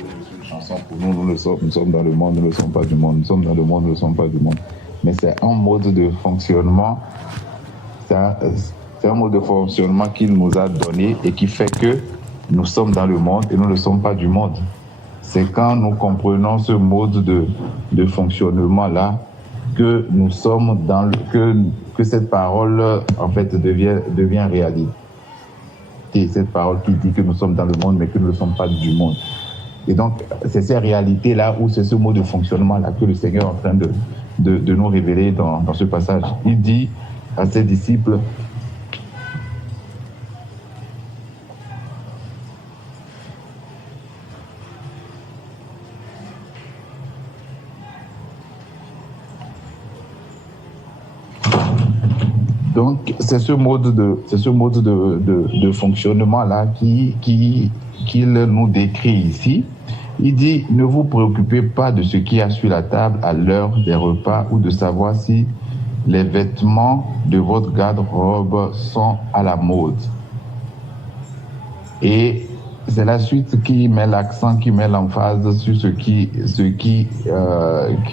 une chanson pour nous, nous sommes dans le monde, nous ne sommes pas du monde, nous sommes dans le monde, nous ne sommes pas du monde. Mais c'est un mode de fonctionnement, c'est un mode de fonctionnement qu'il nous a donné et qui fait que nous sommes dans le monde et nous ne sommes pas du monde. C'est quand nous comprenons ce mode de fonctionnement-là que nous sommes que cette parole, en fait, devient réalité. Et cette parole qui dit que nous sommes dans le monde, mais que nous ne sommes pas du monde. Et donc, c'est ces réalités-là, ou c'est ce mode de fonctionnement-là que le Seigneur est en train de nous révéler dans ce passage. Il dit à ses disciples, donc, c'est ce mode de fonctionnement-là qu'il nous décrit ici. Il dit, ne vous préoccupez pas de ce qu'il y a sur la table à l'heure des repas ou de savoir si les vêtements de votre garde-robe sont à la mode. Et c'est la suite qui met l'accent, qui met l'emphase sur qui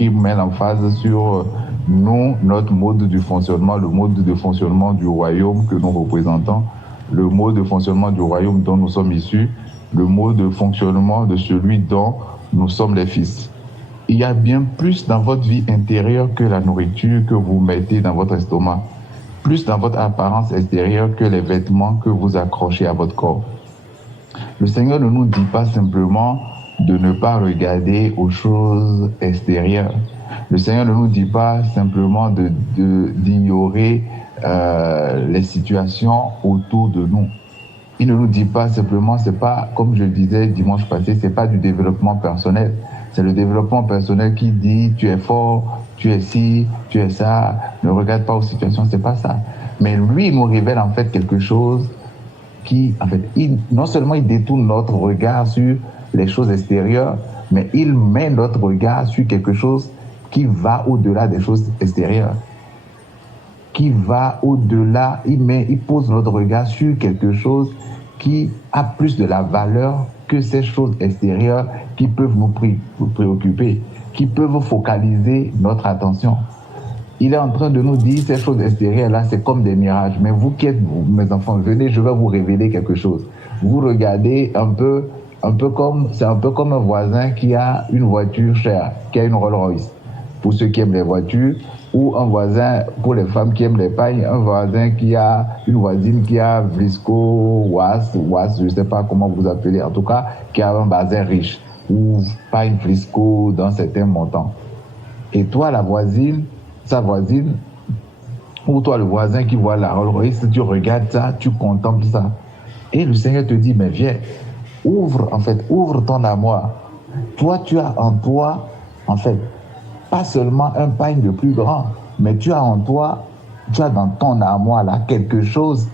met l'emphase sur nous, notre mode de fonctionnement, le mode de fonctionnement du royaume que nous représentons, le mode de fonctionnement du royaume dont nous sommes issus, le mode de fonctionnement de celui dont nous sommes les fils. Il y a bien plus dans votre vie intérieure que la nourriture que vous mettez dans votre estomac, plus dans votre apparence extérieure que les vêtements que vous accrochez à votre corps. Le Seigneur ne nous dit pas simplement de ne pas regarder aux choses extérieures. Le Seigneur ne nous dit pas simplement d'ignorer les situations autour de nous. Il ne nous dit pas simplement, c'est pas, comme je le disais dimanche passé, c'est pas du développement personnel. C'est le développement personnel qui dit, tu es fort, tu es ci, tu es ça, ne regarde pas aux situations, c'est pas ça. Mais lui, il nous révèle en fait quelque chose qui, en fait, non seulement il détourne notre regard sur les choses extérieures, mais il met notre regard sur quelque chose qui va au-delà des choses extérieures. Qui va au-delà, il pose notre regard sur quelque chose qui a plus de la valeur que ces choses extérieures qui peuvent nous préoccuper, qui peuvent focaliser notre attention. Il est en train de nous dire, ces choses extérieures-là, c'est comme des mirages. Mais vous qui êtes, mes enfants, venez, je vais vous révéler quelque chose. Vous regardez c'est un peu comme un voisin qui a une voiture chère, qui a une Rolls-Royce. Pour ceux qui aiment les voitures, ou un voisin, pour les femmes qui aiment les pailles, un voisin qui a une voisine qui a Vlisco, Was, je ne sais pas comment vous appelez, en tout cas, qui a un bazin riche, ou paille Vlisco dans certains montants. Et toi, sa voisine, ou toi, le voisin qui voit la Rolls-Royce, tu regardes ça, tu contemples ça. Et le Seigneur te dit, mais viens, ouvre ton amour. Toi, tu as en toi, en fait, pas seulement un pain de plus grand, mais tu as dans ton armoire là quelque chose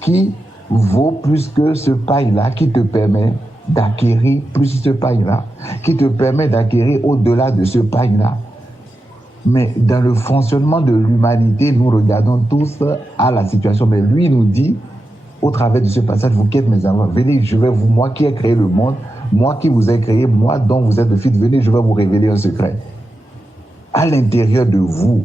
qui vaut plus que ce pain-là, qui te permet d'acquérir plus ce pain-là, qui te permet d'acquérir au-delà de ce pain-là. Mais dans le fonctionnement de l'humanité, nous regardons tous à la situation, mais lui nous dit, au travers de ce passage, vous qui êtes mes enfants, venez, moi qui ai créé le monde, moi qui vous ai créé, moi dont vous êtes le fils, venez, je vais vous révéler un secret. À l'intérieur de vous,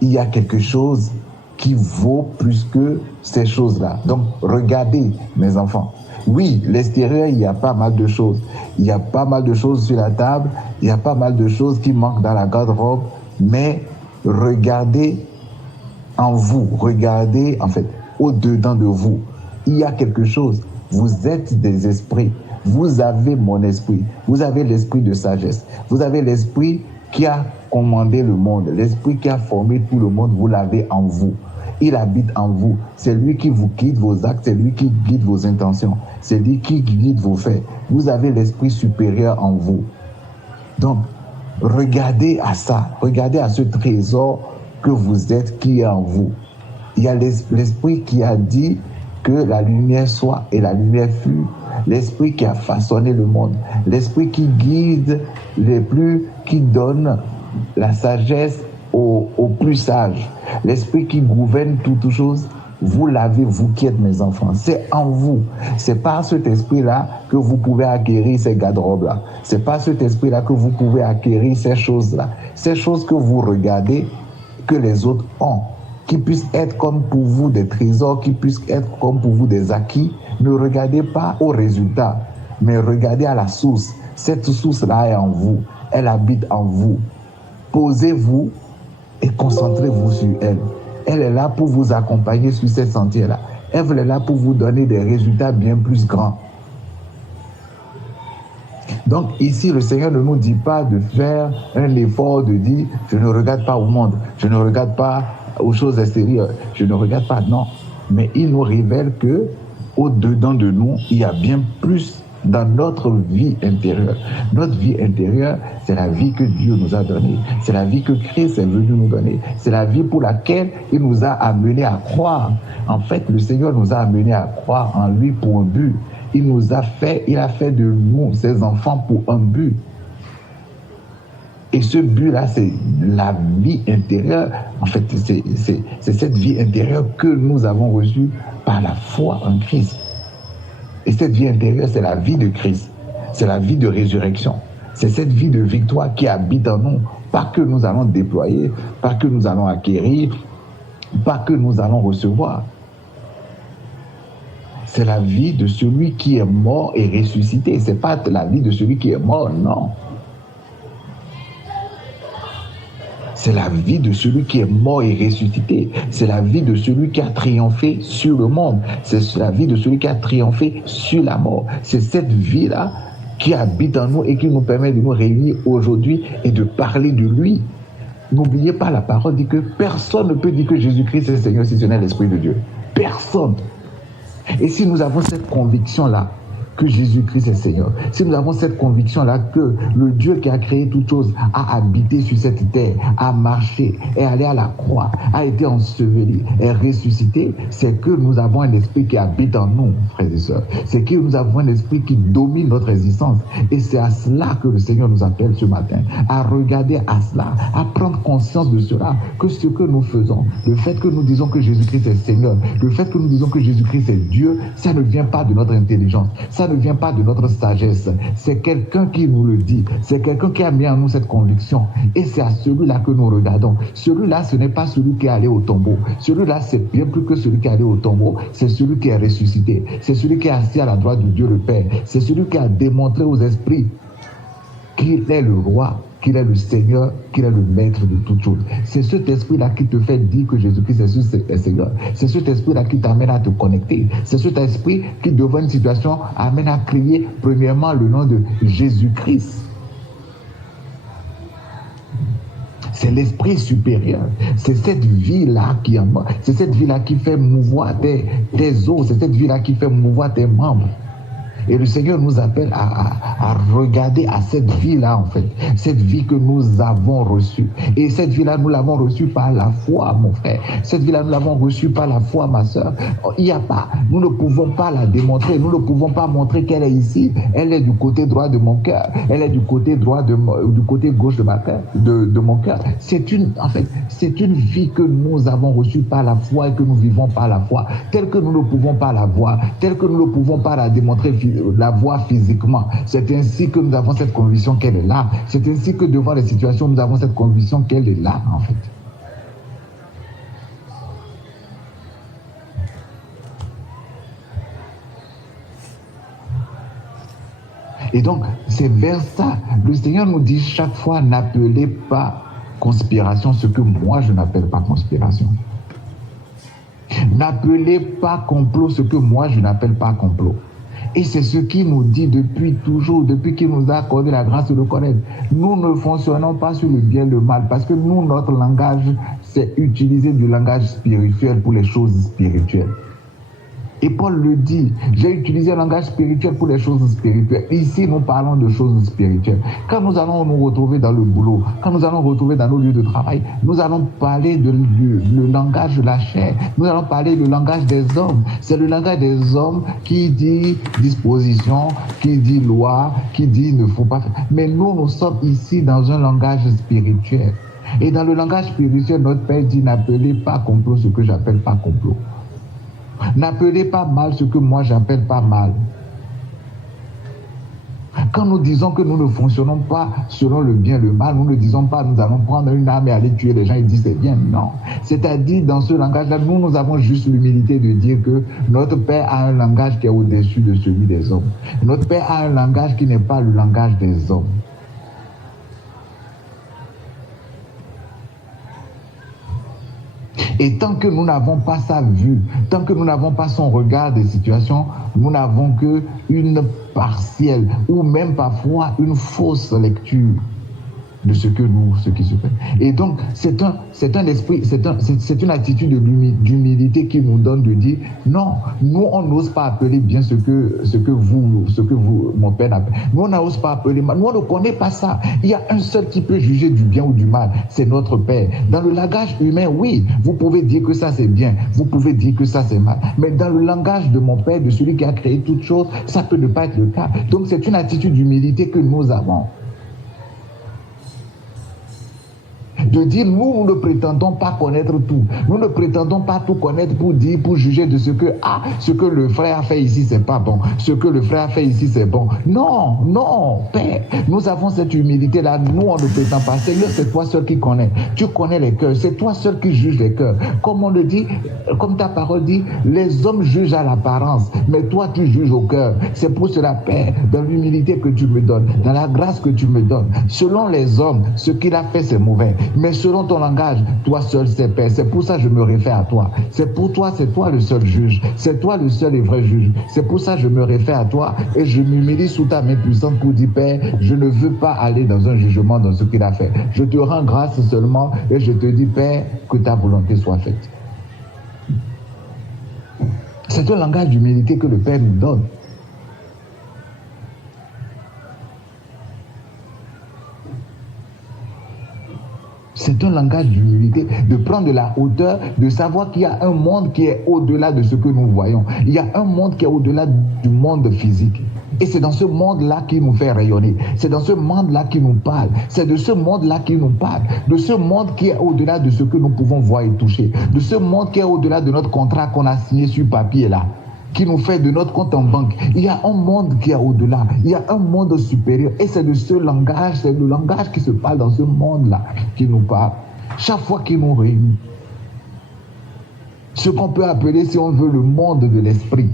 il y a quelque chose qui vaut plus que ces choses-là. Donc, regardez, mes enfants. Oui, l'extérieur, il y a pas mal de choses. Il y a pas mal de choses sur la table. Il y a pas mal de choses qui manquent dans la garde-robe. Mais regardez en vous. Regardez, en fait, au-dedans de vous. Il y a quelque chose. Vous êtes des esprits. Vous avez mon esprit. Vous avez l'esprit de sagesse. Vous avez l'esprit qui a commandé le monde, l'esprit qui a formé tout le monde, vous l'avez en vous. Il habite en vous. C'est lui qui vous guide vos actes, c'est lui qui guide vos intentions, c'est lui qui guide vos faits. Vous avez l'esprit supérieur en vous. Donc, regardez à ça, regardez à ce trésor que vous êtes, qui est en vous. Il y a l'esprit qui a dit que la lumière soit et la lumière fut. L'esprit qui a façonné le monde, l'esprit qui guide qui donne la sagesse aux plus sages, l'esprit qui gouverne toutes choses Vous l'avez, vous qui êtes mes enfants. C'est en vous. C'est par cet esprit-là que vous pouvez acquérir ces garde-robes-là. C'est par cet esprit-là que vous pouvez acquérir ces choses-là. Ces choses que vous regardez, que les autres ont, qui puissent être comme pour vous des trésors, qui puissent être comme pour vous des acquis. Ne regardez pas au résultat, mais regardez à la source. Cette source-là est en vous. Elle habite en vous. Posez-vous et concentrez-vous sur elle. Elle est là pour vous accompagner sur ces sentiers-là. Elle est là pour vous donner des résultats bien plus grands. Donc ici, le Seigneur ne nous dit pas de faire un effort de dire « je ne regarde pas au monde, je ne regarde pas aux choses extérieures, je ne regarde pas ». Non, mais il nous révèle que au-dedans de nous, il y a bien plus dans notre vie intérieure. Notre vie intérieure, c'est la vie que Dieu nous a donnée. C'est la vie que Christ est venu nous donner. C'est la vie pour laquelle il nous a amenés à croire. En fait, le Seigneur nous a amenés à croire en lui pour un but. Il a fait de nous, ses enfants, pour un but. Et ce but-là, c'est la vie intérieure. En fait, c'est cette vie intérieure que nous avons reçue par la foi en Christ. Et cette vie intérieure, c'est la vie de Christ. C'est la vie de résurrection. C'est cette vie de victoire qui habite en nous. Pas que nous allons déployer, pas que nous allons acquérir, pas que nous allons recevoir. C'est la vie de celui qui est mort et ressuscité. Ce n'est pas la vie de celui qui est mort, non. C'est la vie de celui qui est mort et ressuscité. C'est la vie de celui qui a triomphé sur le monde. C'est la vie de celui qui a triomphé sur la mort. C'est cette vie-là qui habite en nous et qui nous permet de nous réunir aujourd'hui et de parler de lui. N'oubliez pas, la parole dit que personne ne peut dire que Jésus-Christ est Seigneur si ce n'est l'Esprit de Dieu. Personne. Et si nous avons cette conviction-là, que Jésus-Christ est Seigneur, si nous avons cette conviction-là que le Dieu qui a créé toutes choses a habité sur cette terre, a marché, est allé à la croix, a été enseveli, est ressuscité, c'est que nous avons un esprit qui habite en nous, frères et sœurs. C'est que nous avons un esprit qui domine notre existence. Et c'est à cela que le Seigneur nous appelle ce matin, à regarder à cela, à prendre conscience de cela, que ce que nous faisons, le fait que nous disons que Jésus-Christ est Seigneur, le fait que nous disons que Jésus-Christ est Dieu, ça ne vient pas de notre intelligence, ça ne vient pas de notre sagesse. C'est quelqu'un qui nous le dit. C'est quelqu'un qui a mis en nous cette conviction. Et c'est à celui-là que nous regardons. Celui-là, ce n'est pas celui qui est allé au tombeau. Celui-là, c'est bien plus que celui qui est allé au tombeau. C'est celui qui est ressuscité. C'est celui qui est assis à la droite de Dieu le Père. C'est celui qui a démontré aux esprits qu'il est le roi, qu'il est le Seigneur, qu'il est le maître de toutes choses. C'est cet esprit-là qui te fait dire que Jésus-Christ est Seigneur. C'est cet esprit-là qui t'amène à te connecter. C'est cet esprit qui, devant une situation, amène à crier premièrement le nom de Jésus-Christ. C'est l'esprit supérieur. C'est cette vie-là qui en moi. C'est cette vie-là qui fait mouvoir tes os. C'est cette vie-là qui fait mouvoir tes membres. Et le Seigneur nous appelle à regarder à cette vie-là, en fait. Cette vie que nous avons reçue. Et cette vie-là, nous l'avons reçue par la foi, mon frère. Cette vie-là, nous l'avons reçue par la foi, ma soeur. Il n'y a pas, nous ne pouvons pas la démontrer. Nous ne pouvons pas montrer qu'elle est ici. Elle est du côté droit de mon cœur. Elle est du côté droit du côté gauche de mon cœur. C'est une vie que nous avons reçue par la foi et que nous vivons par la foi. Telle que nous ne pouvons pas la voir. Telle que nous ne pouvons pas la démontrer, la voir physiquement. C'est ainsi que nous avons cette conviction qu'elle est là. C'est ainsi que devant les situations, nous avons cette conviction qu'elle est là, en fait. Et donc, c'est vers ça. Le Seigneur nous dit chaque fois, n'appelez pas conspiration ce que moi je n'appelle pas conspiration. N'appelez pas complot ce que moi je n'appelle pas complot. Et c'est ce qu'il nous dit depuis toujours, depuis qu'il nous a accordé la grâce de le connaître. Nous ne fonctionnons pas sur le bien et le mal, parce que nous, notre langage, c'est utiliser du langage spirituel pour les choses spirituelles. Et Paul le dit, j'ai utilisé un langage spirituel pour les choses spirituelles. Ici, nous parlons de choses spirituelles. Quand nous allons nous retrouver dans le boulot, quand nous allons nous retrouver dans nos lieux de travail, nous allons parler le langage de la chair. Nous allons parler le langage des hommes. C'est le langage des hommes qui dit disposition, qui dit loi, qui dit ne faut pas faire. Mais nous sommes ici dans un langage spirituel. Et dans le langage spirituel, notre Père dit n'appelez pas complot ce que j'appelle pas complot. N'appelez pas mal ce que moi j'appelle pas mal. Quand nous disons que nous ne fonctionnons pas selon le bien et le mal, nous ne disons pas nous allons prendre une arme et aller tuer les gens et dire c'est bien. Non. C'est-à-dire, dans ce langage-là, nous avons juste l'humilité de dire que notre Père a un langage qui est au-dessus de celui des hommes. Notre Père a un langage qui n'est pas le langage des hommes. Et tant que nous n'avons pas sa vue, tant que nous n'avons pas son regard des situations, nous n'avons qu'une partielle ou même parfois une fausse lecture de ce qui se fait. Et donc, c'est un esprit, c'est une attitude d'humilité qui nous donne de dire, non, nous, on n'ose pas appeler bien ce que vous, mon père, appelle. Nous, on n'ose pas appeler mal. Nous, on ne connaît pas ça. Il y a un seul qui peut juger du bien ou du mal, c'est notre Père. Dans le langage humain, oui, vous pouvez dire que ça c'est bien, vous pouvez dire que ça c'est mal. Mais dans le langage de mon Père, de celui qui a créé toutes choses, ça peut ne pas être le cas. Donc, c'est une attitude d'humilité que nous avons. De dire, nous ne prétendons pas connaître tout. Nous ne prétendons pas tout connaître pour juger de ce que le frère a fait ici, c'est pas bon. Ce que le frère a fait ici, c'est bon. Non, non, Père, nous avons cette humilité-là. Nous, on ne prétend pas. Seigneur, c'est toi seul qui connais. Tu connais les cœurs. C'est toi seul qui juge les cœurs. Comme on le dit, comme ta parole dit, les hommes jugent à l'apparence, mais toi, tu juges au cœur. C'est pour cela, Père, dans l'humilité que tu me donnes, dans la grâce que tu me donnes, selon les hommes, ce qu'il a fait, c'est mauvais. Mais selon ton langage, toi seul c'est Père. C'est pour ça que je me réfère à toi. C'est toi le seul juge. C'est toi le seul et vrai juge. C'est pour ça que je me réfère à toi et je m'humilie sous ta main puissante pour dire, Père, je ne veux pas aller dans un jugement dans ce qu'il a fait. Je te rends grâce seulement et je te dis, Père, que ta volonté soit faite. C'est un langage d'humilité que le Père nous donne. C'est un langage d'humilité, de prendre de la hauteur, de savoir qu'il y a un monde qui est au-delà de ce que nous voyons. Il y a un monde qui est au-delà du monde physique. Et c'est dans ce monde-là qui nous fait rayonner. C'est dans ce monde-là qui nous parle. C'est de ce monde-là qui nous parle. De ce monde qui est au-delà de ce que nous pouvons voir et toucher. De ce monde qui est au-delà de notre contrat qu'on a signé sur papier là, qui nous fait de notre compte en banque. Il y a un monde qui est au-delà. Il y a un monde supérieur. Et c'est de ce langage, c'est le langage qui se parle dans ce monde-là qui nous parle. Chaque fois qu'il nous réunit. Ce qu'on peut appeler, si on veut, le monde de l'esprit.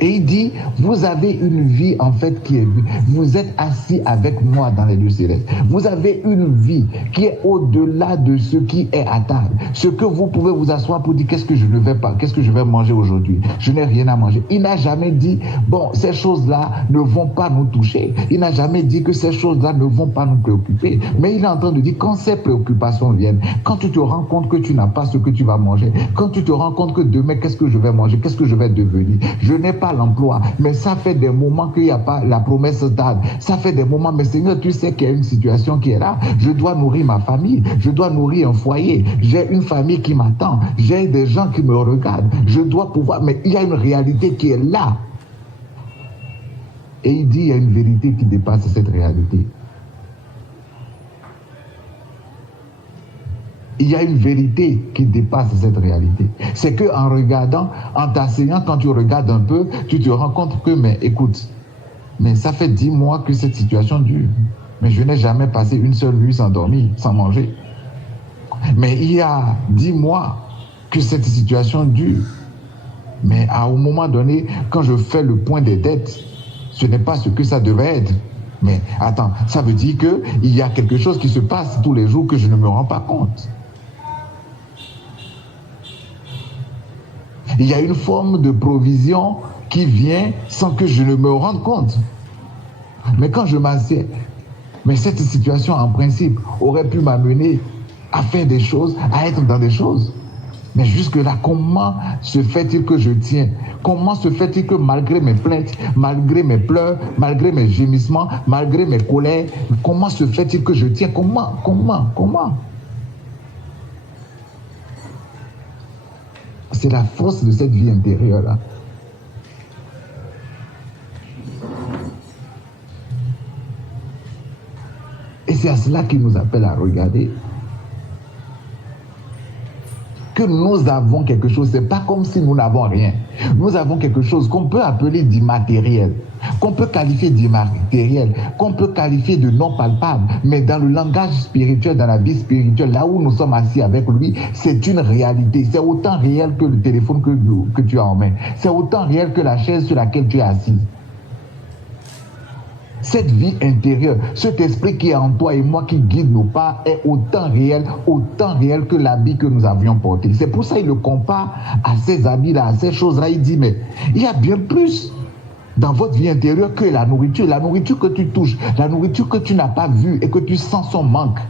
Et il dit, vous avez une vie en fait qui est vue. Vous êtes assis avec moi dans les lieux célestes. Vous avez une vie qui est au-delà de ce qui est à table. Ce que vous pouvez vous asseoir pour dire, qu'est-ce que je ne vais pas, qu'est-ce que je vais manger aujourd'hui? Je n'ai rien à manger. Il n'a jamais dit, bon, ces choses-là ne vont pas nous toucher. Il n'a jamais dit que ces choses-là ne vont pas nous préoccuper. Mais il est en train de dire, quand ces préoccupations viennent, quand tu te rends compte que tu n'as pas ce que tu vas manger, quand tu te rends compte que demain, qu'est-ce que je vais manger, qu'est-ce que je vais devenir? Je n'ai pas l'emploi, mais ça fait des moments qu'il n'y a pas la promesse stable. Ça fait des moments, mais Seigneur, tu sais qu'il y a une situation qui est là. Je dois nourrir ma famille, je dois nourrir un foyer, j'ai une famille qui m'attend, j'ai des gens qui me regardent, je dois pouvoir, mais il y a une réalité qui est là. Et il dit, il y a une vérité qui dépasse cette réalité. Il y a une vérité qui dépasse cette réalité. C'est qu'en regardant, en t'asseyant, quand tu regardes un peu, tu te rends compte que, mais écoute, mais ça fait 10 mois que cette situation dure. Mais je n'ai jamais passé une seule nuit sans dormir, sans manger. Mais il y a 10 mois que cette situation dure. Mais à un moment donné, quand je fais le point des dettes, ce n'est pas ce que ça devait être. Mais attends, ça veut dire qu'il y a quelque chose qui se passe tous les jours que je ne me rends pas compte. Il y a une forme de provision qui vient sans que je ne me rende compte. Mais quand je m'assieds, mais cette situation en principe aurait pu m'amener à faire des choses, à être dans des choses. Mais jusque-là, comment se fait-il que je tiens? Comment se fait-il que malgré mes plaintes, malgré mes pleurs, malgré mes gémissements, malgré mes colères, comment se fait-il que je tiens? Comment? C'est la force de cette vie intérieure-là. Et c'est à cela qu'il nous appelle à regarder. que nous avons quelque chose. Ce n'est pas comme si nous n'avons rien. Nous avons quelque chose qu'on peut appeler d'immatériel, qu'on peut qualifier d'immatériel, qu'on peut qualifier de non palpable. Mais dans le langage spirituel, dans la vie spirituelle, là où nous sommes assis avec lui, c'est une réalité. C'est autant réel que le téléphone que tu as en main. C'est autant réel que la chaise sur laquelle tu es assis. Cette vie intérieure, cet esprit qui est en toi et moi qui guide nos pas est autant réel que l'habit que nous avions porté. C'est pour ça qu'il le compare à ces habits-là, à ces choses-là. Il dit, mais il y a bien plus dans votre vie intérieure que la nourriture que tu touches, la nourriture que tu n'as pas vue et que tu sens son manque.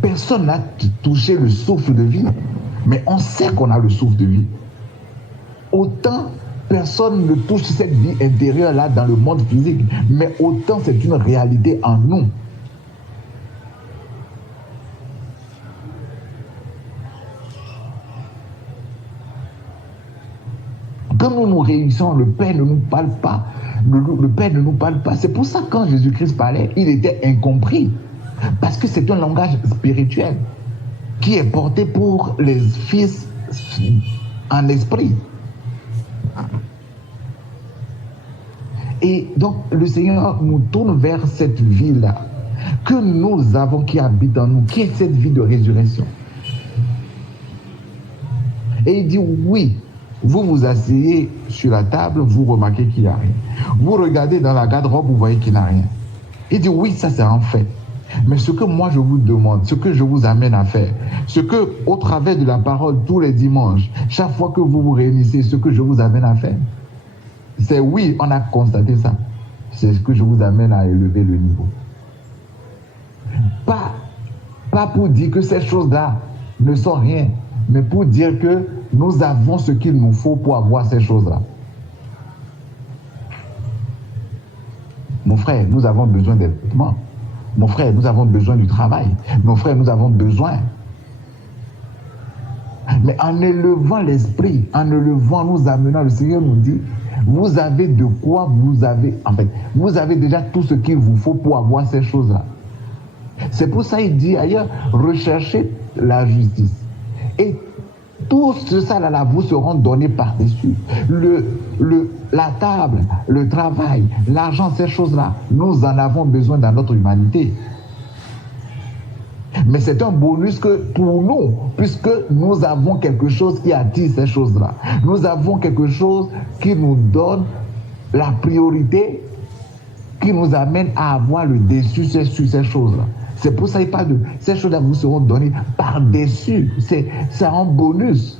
Personne n'a touché le souffle de vie. Mais on sait qu'on a le souffle de vie. Autant personne ne touche cette vie intérieure-là dans le monde physique, mais autant c'est une réalité en nous. Quand nous nous réunissons, le Père ne nous parle pas. Le Père ne nous parle pas. C'est pour ça que quand Jésus-Christ parlait, il était incompris. Parce que c'est un langage spirituel qui est porté pour les fils en esprit. Et donc, le Seigneur nous tourne vers cette vie-là que nous avons, qui habite en nous, qui est cette vie de résurrection. Et il dit, oui, vous vous asseyez sur la table, vous remarquez qu'il n'y a rien. Vous regardez dans la garde-robe, vous voyez qu'il n'y a rien. Il dit, oui, ça c'est un fait. Mais ce que moi je vous demande, ce que je vous amène à faire, ce que au travers de la parole tous les dimanches, chaque fois que vous vous réunissez, ce que je vous amène à faire, c'est oui, on a constaté ça. C'est ce que je vous amène à élever le niveau. Pas pour dire que ces choses-là ne sont rien, mais pour dire que nous avons ce qu'il nous faut pour avoir ces choses-là. Mon frère, nous avons besoin des vêtements. Mon frère, nous avons besoin du travail. Mon frère, nous avons besoin. Mais en élevant l'esprit, en élevant, nous amenant, le Seigneur nous dit, vous avez de quoi, vous avez déjà tout ce qu'il vous faut pour avoir ces choses-là. C'est pour ça qu'il dit ailleurs, recherchez la justice. Et tout ça là vous seront donnés par-dessus. La table, le travail, l'argent, ces choses-là, nous en avons besoin dans notre humanité. Mais c'est un bonus que pour nous, puisque nous avons quelque chose qui attire ces choses-là. Nous avons quelque chose qui nous donne la priorité, qui nous amène à avoir le dessus sur ces choses-là. C'est pour ça qu'il parle de ces choses-là vous seront données par-dessus. C'est un bonus.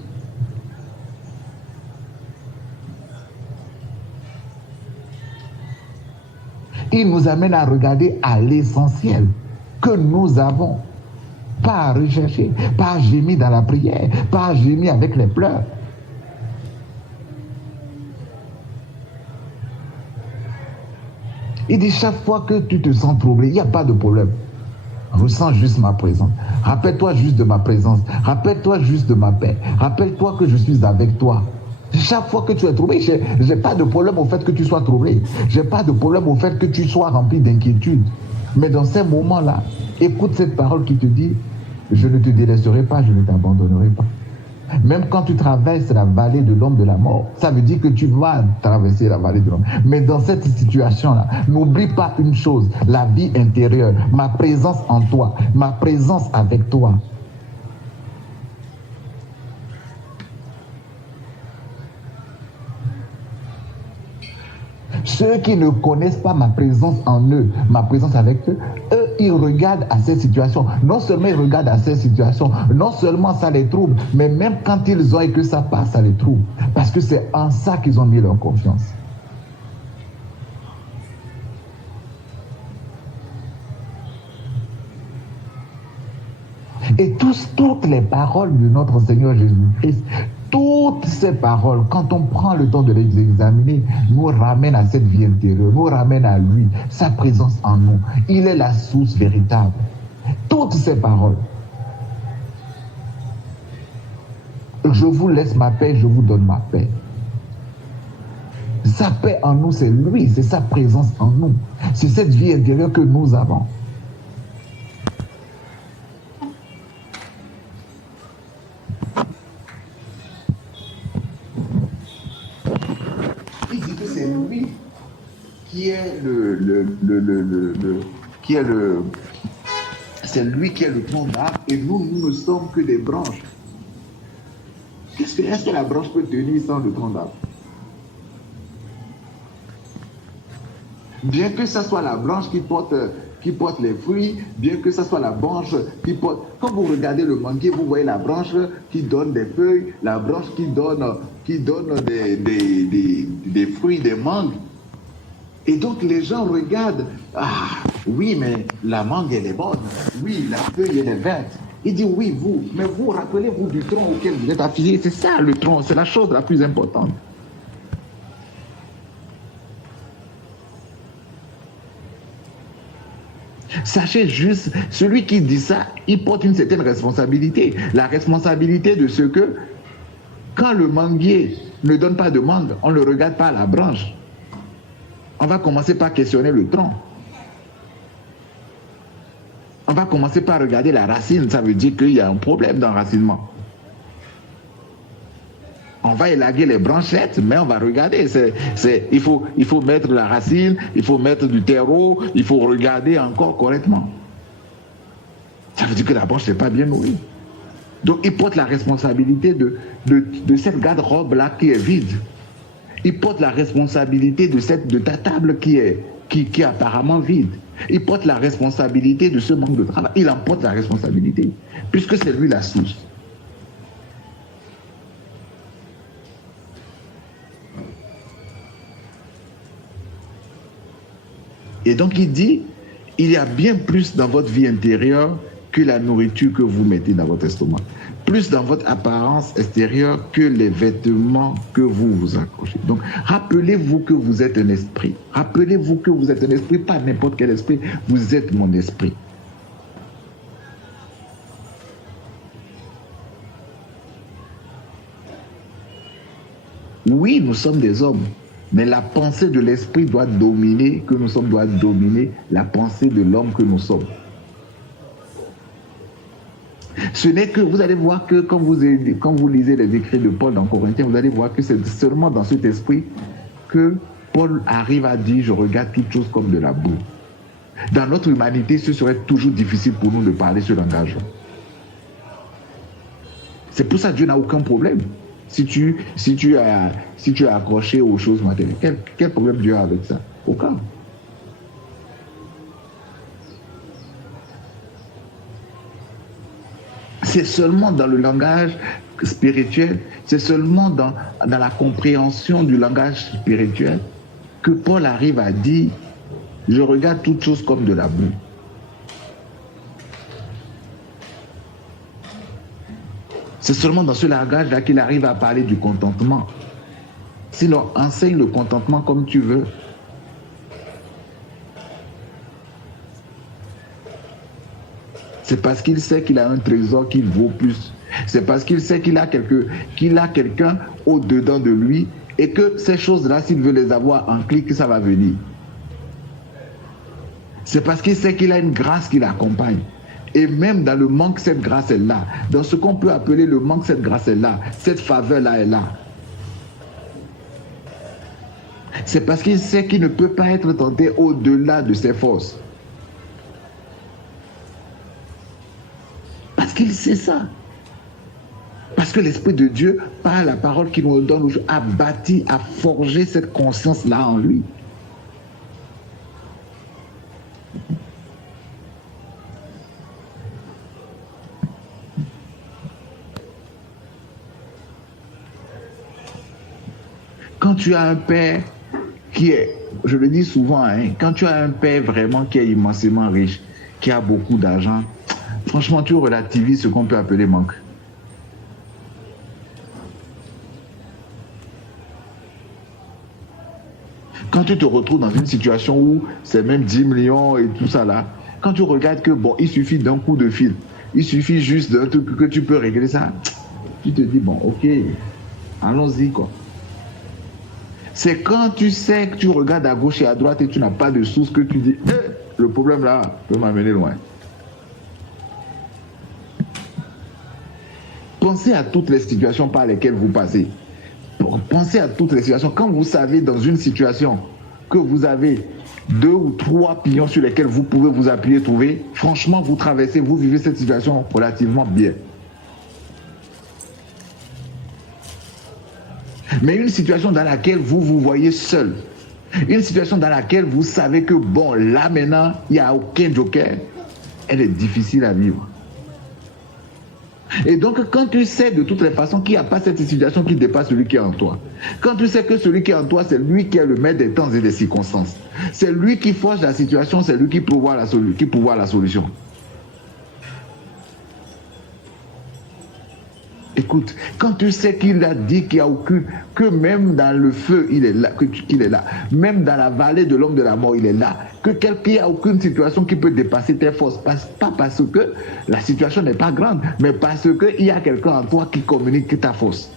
Il nous amène à regarder à l'essentiel que nous avons. Pas à rechercher, pas à gémir dans la prière, pas à gémir avec les pleurs. Il dit chaque fois que tu te sens troublé, il n'y a pas de problème. Ressens juste ma présence. Rappelle-toi juste de ma présence. Rappelle-toi juste de ma paix. Rappelle-toi que je suis avec toi. Chaque fois que tu es troublé, je n'ai pas de problème au fait que tu sois troublé. Je n'ai pas de problème au fait que tu sois rempli d'inquiétude. Mais dans ces moments-là, écoute cette parole qui te dit, je ne te délaisserai pas, je ne t'abandonnerai pas. Même quand tu traverses la vallée de l'ombre de la mort, ça veut dire que tu vas traverser la vallée de l'ombre. Mais dans cette situation-là, n'oublie pas une chose, la vie intérieure, ma présence en toi, ma présence avec toi. Ceux qui ne connaissent pas ma présence en eux, ma présence avec eux, ils regardent à ces situations. Non seulement ils regardent à ces situations, non seulement ça les trouble, mais même quand ils ont et que ça passe, ça les trouble. Parce que c'est en ça qu'ils ont mis leur confiance. Et toutes les paroles de notre Seigneur Jésus-Christ, toutes ces paroles, quand on prend le temps de les examiner, nous ramènent à cette vie intérieure, nous ramènent à lui, sa présence en nous. Il est la source véritable. Toutes ces paroles. Je vous laisse ma paix, je vous donne ma paix. Sa paix en nous, c'est lui, c'est sa présence en nous. C'est cette vie intérieure que nous avons. Il dit que c'est lui qui est c'est lui qui est le tronc d'arbre et nous ne sommes que des branches. Est-ce que la branche peut tenir sans le tronc d'arbre? Bien que ce soit la branche qui porte les fruits, bien que ce soit la branche qui porte... Quand vous regardez le manguier, vous voyez la branche qui donne des feuilles, la branche qui donne des fruits, des mangues. Et donc les gens regardent, ah oui, mais la mangue elle est bonne, oui, la feuille elle est verte. Il dit oui, vous, mais vous rappelez-vous du tronc auquel vous êtes affilié, c'est ça le tronc, c'est la chose la plus importante. Sachez juste, celui qui dit ça, il porte une certaine responsabilité. La responsabilité de ce que, quand le manguier ne donne pas de mangue, on ne le regarde pas à la branche. On va commencer par questionner le tronc. On va commencer par regarder la racine. Ça veut dire qu'il y a un problème d'enracinement. On va élaguer les branchettes, mais on va regarder. Il faut mettre la racine, il faut mettre du terreau, il faut regarder encore correctement. Ça veut dire que la branche n'est pas bien nourrie. Donc il porte la responsabilité de cette garde-robe-là qui est vide. Il porte la responsabilité de ta table qui est apparemment vide. Il porte la responsabilité de ce manque de travail. Il en porte la responsabilité, puisque c'est lui la source. Et donc il dit, il y a bien plus dans votre vie intérieure que la nourriture que vous mettez dans votre estomac. Plus dans votre apparence extérieure que les vêtements que vous vous accrochez. Donc, rappelez-vous que vous êtes un esprit. Rappelez-vous que vous êtes un esprit, pas n'importe quel esprit. Vous êtes mon esprit. Oui, nous sommes des hommes, mais la pensée de l'esprit doit dominer la pensée de l'homme que nous sommes. Ce n'est que, vous allez voir que quand vous lisez les écrits de Paul dans Corinthiens, vous allez voir que c'est seulement dans cet esprit que Paul arrive à dire « je regarde toutes choses comme de la boue ». Dans notre humanité, ce serait toujours difficile pour nous de parler ce langage. C'est pour ça que Dieu n'a aucun problème. Si tu es accroché aux choses matérielles, quel problème Dieu a avec ça? Aucun. C'est seulement dans le langage spirituel, c'est seulement dans la compréhension du langage spirituel que Paul arrive à dire « je regarde toutes choses comme de la boue ». C'est seulement dans ce langage-là qu'il arrive à parler du contentement. Sinon, enseigne le contentement comme tu veux. C'est parce qu'il sait qu'il a un trésor qui vaut plus. C'est parce qu'il sait qu'il a quelqu'un au-dedans de lui et que ces choses-là, s'il veut les avoir en clic, ça va venir. C'est parce qu'il sait qu'il a une grâce qui l'accompagne. Et même dans le manque, cette grâce est là. Dans ce qu'on peut appeler le manque, cette grâce est là. Cette faveur-là est là. C'est parce qu'il sait qu'il ne peut pas être tenté au-delà de ses forces. Parce qu'il sait ça. Parce que l'Esprit de Dieu, par la parole qu'il nous donne, a bâti, a forgé cette conscience-là en lui. Quand tu as un père qui est, je le dis souvent, quand tu as un père vraiment qui est immensément riche, qui a beaucoup d'argent, franchement, tu relativises ce qu'on peut appeler manque. Quand tu te retrouves dans une situation où c'est même 10 millions et tout ça là, quand tu regardes que bon, il suffit d'un coup de fil, il suffit juste d'un truc que tu peux régler ça, tu te dis bon, ok, allons-y quoi. C'est quand tu sais que tu regardes à gauche et à droite et tu n'as pas de source que tu dis le problème là peut m'amener loin. Pensez à toutes les situations par lesquelles vous passez. Pensez à toutes les situations. Quand vous savez dans une situation que vous avez 2 ou 3 pions sur lesquels vous pouvez vous appuyer, trouver, franchement, vous traversez, vous vivez cette situation relativement bien. Mais une situation dans laquelle vous vous voyez seul, une situation dans laquelle vous savez que, bon, là maintenant, il n'y a aucun joker, elle est difficile à vivre. Et donc, quand tu sais de toutes les façons qu'il n'y a pas cette situation qui dépasse celui qui est en toi, quand tu sais que celui qui est en toi, c'est lui qui est le maître des temps et des circonstances, c'est lui qui forge la situation, c'est lui qui pourvoit la solution. Écoute, quand tu sais qu'il a dit qu'il n'y a aucune, que même dans le feu, il est là, qu'il est là, même dans la vallée de l'homme de la mort, il est là, qu'il n'y a aucune situation qui peut dépasser tes forces, pas parce que la situation n'est pas grande, mais parce qu'il y a quelqu'un en toi qui communique ta force.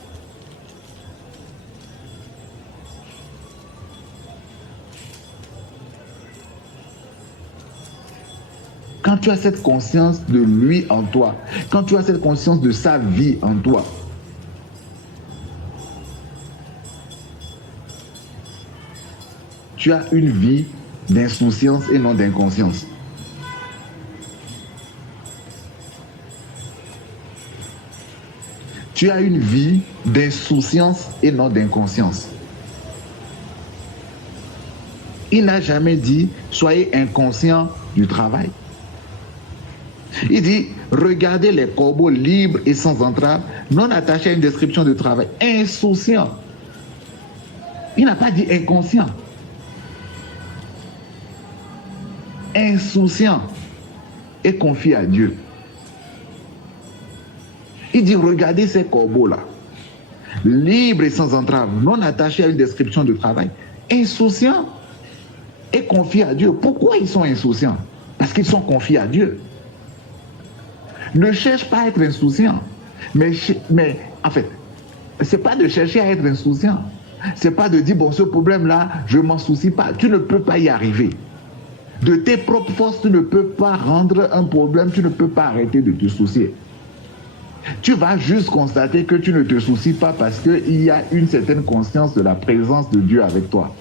Quand tu as cette conscience de lui en toi, quand tu as cette conscience de sa vie en toi, tu as une vie d'insouciance et non d'inconscience. Tu as une vie d'insouciance et non d'inconscience. Il n'a jamais dit « soyez inconscient du travail ». Il dit, regardez les corbeaux libres et sans entrave, non attachés à une description de travail, insouciants. Il n'a pas dit inconscient. Insouciant et confié à Dieu. Il dit, regardez ces corbeaux-là, libres et sans entrave, non attachés à une description de travail, insouciants et confiés à Dieu. Pourquoi ils sont insouciants? Parce qu'ils sont confiés à Dieu. Ne cherche pas à être insouciant. Mais en fait, ce n'est pas de chercher à être insouciant. Ce n'est pas de dire, bon, ce problème-là, je ne m'en soucie pas. Tu ne peux pas y arriver. De tes propres forces, tu ne peux pas rendre un problème, tu ne peux pas arrêter de te soucier. Tu vas juste constater que tu ne te soucies pas parce qu'il y a une certaine conscience de la présence de Dieu avec toi.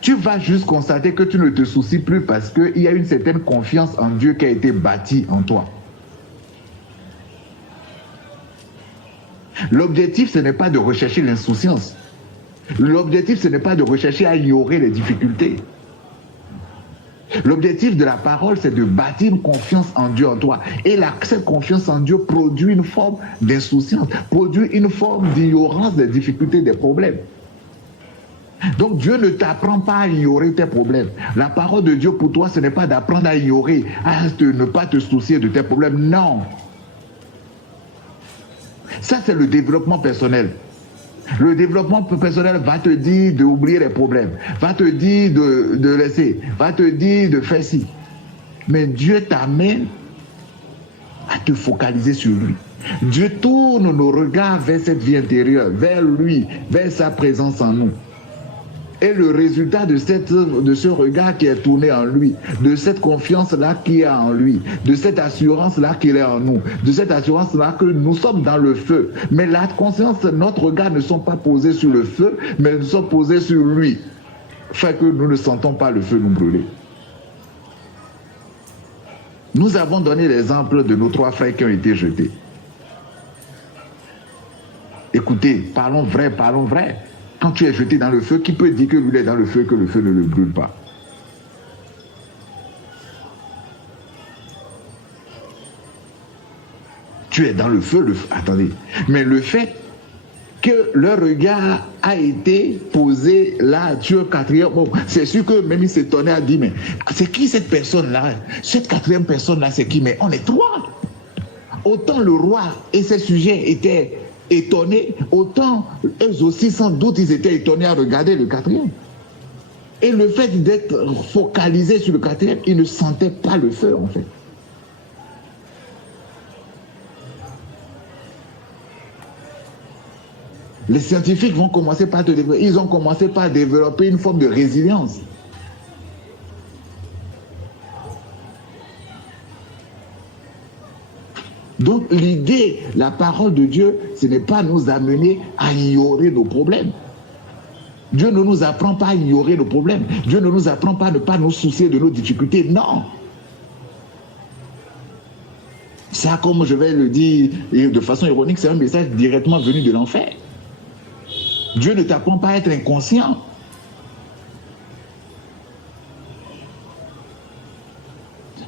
Tu vas juste constater que tu ne te soucies plus parce qu'il y a une certaine confiance en Dieu qui a été bâtie en toi. L'objectif, ce n'est pas de rechercher l'insouciance. L'objectif, ce n'est pas de rechercher à ignorer les difficultés. L'objectif de la parole, c'est de bâtir une confiance en Dieu en toi. Et cette confiance en Dieu produit une forme d'insouciance, produit une forme d'ignorance des difficultés, des problèmes. Donc Dieu ne t'apprend pas à ignorer tes problèmes. La parole de Dieu pour toi, ce n'est pas d'apprendre à ignorer, à ne pas te soucier de tes problèmes. Non. Ça, c'est le développement personnel. Le développement personnel va te dire d'oublier les problèmes, va te dire de laisser, va te dire de faire ci. Mais Dieu t'amène à te focaliser sur lui. Dieu tourne nos regards vers cette vie intérieure, vers lui, vers sa présence en nous. Et le résultat de ce regard qui est tourné en lui, de cette confiance-là qui est en lui, de cette assurance-là qu'il est en nous, de cette assurance-là que nous sommes dans le feu. Mais la conscience, notre regard ne sont pas posés sur le feu, mais nous sommes posés sur lui, fait que nous ne sentons pas le feu nous brûler. Nous avons donné l'exemple de nos 3 frères qui ont été jetés. Écoutez, parlons vrai, parlons vrai. Quand tu es jeté dans le feu, qui peut dire que lui est dans le feu et que le feu ne le brûle pas? Tu es dans le feu, attendez. Mais le fait que leur regard a été posé là sur le 4e, bon, c'est sûr que même il s'étonnait à dire, mais c'est qui cette personne-là? Cette 4e personne-là, c'est qui? Mais on est 3. Autant le roi et ses sujets étaient étonnés, autant eux aussi sans doute ils étaient étonnés à regarder le 4e. Et le fait d'être focalisé sur le 4e, ils ne sentaient pas le feu en fait. Les scientifiques vont commencer par te développer. Ils ont commencé par développer une forme de résilience. Donc l'idée, la parole de Dieu, ce n'est pas nous amener à ignorer nos problèmes. Dieu ne nous apprend pas à ignorer nos problèmes. Dieu ne nous apprend pas à ne pas nous soucier de nos difficultés. Non. Ça, comme je vais le dire de façon ironique, c'est un message directement venu de l'enfer. Dieu ne t'apprend pas à être inconscient.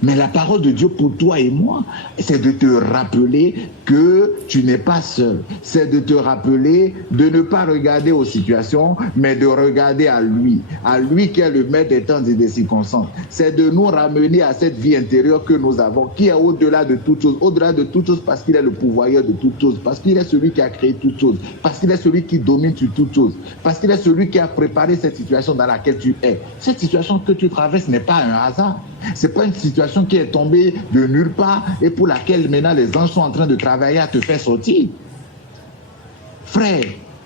Mais la parole de Dieu pour toi et moi, c'est de te rappeler que tu n'es pas seul. C'est de te rappeler de ne pas regarder aux situations, mais de regarder à lui qui est le maître des temps et des circonstances. C'est de nous ramener à cette vie intérieure que nous avons, qui est au-delà de toutes choses, parce qu'il est le pourvoyeur de toutes choses, parce qu'il est celui qui a créé toutes choses, parce qu'il est celui qui domine sur toutes choses, parce qu'il est celui qui a préparé cette situation dans laquelle tu es. Cette situation que tu traverses n'est pas un hasard. C'est pas une situation qui est tombée de nulle part et pour laquelle maintenant les anges sont en train de travailler à te faire sortir. Frère,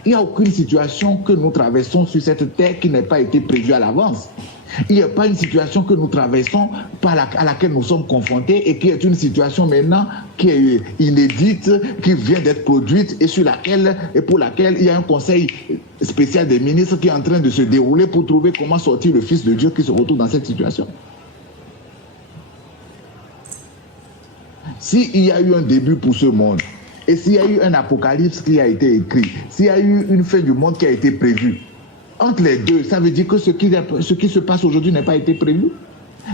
il n'y a aucune situation que nous traversons sur cette terre qui n'ait pas été prévue à l'avance. Il n'y a pas une situation que nous traversons à laquelle nous sommes confrontés et qui est une situation maintenant qui est inédite, qui vient d'être produite et pour laquelle il y a un conseil spécial des ministres qui est en train de se dérouler pour trouver comment sortir le Fils de Dieu qui se retrouve dans cette situation. S'il y a eu un début pour ce monde, et s'il y a eu un apocalypse qui a été écrit, s'il y a eu une fin du monde qui a été prévue, entre les deux, ça veut dire que ce qui se passe aujourd'hui n'a pas été prévu.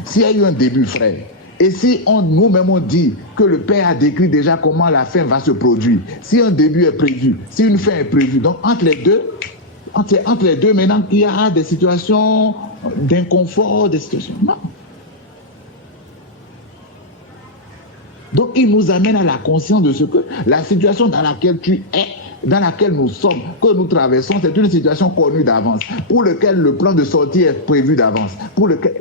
S'il y a eu un début, frère, et si nous-mêmes on dit que le Père a décrit déjà comment la fin va se produire, si un début est prévu, si une fin est prévue, donc entre les deux, maintenant il y a des situations d'inconfort, des situations... Non. Donc, il nous amène à la conscience de ce que la situation dans laquelle tu es, dans laquelle nous sommes, que nous traversons, c'est une situation connue d'avance, pour laquelle le plan de sortie est prévu d'avance.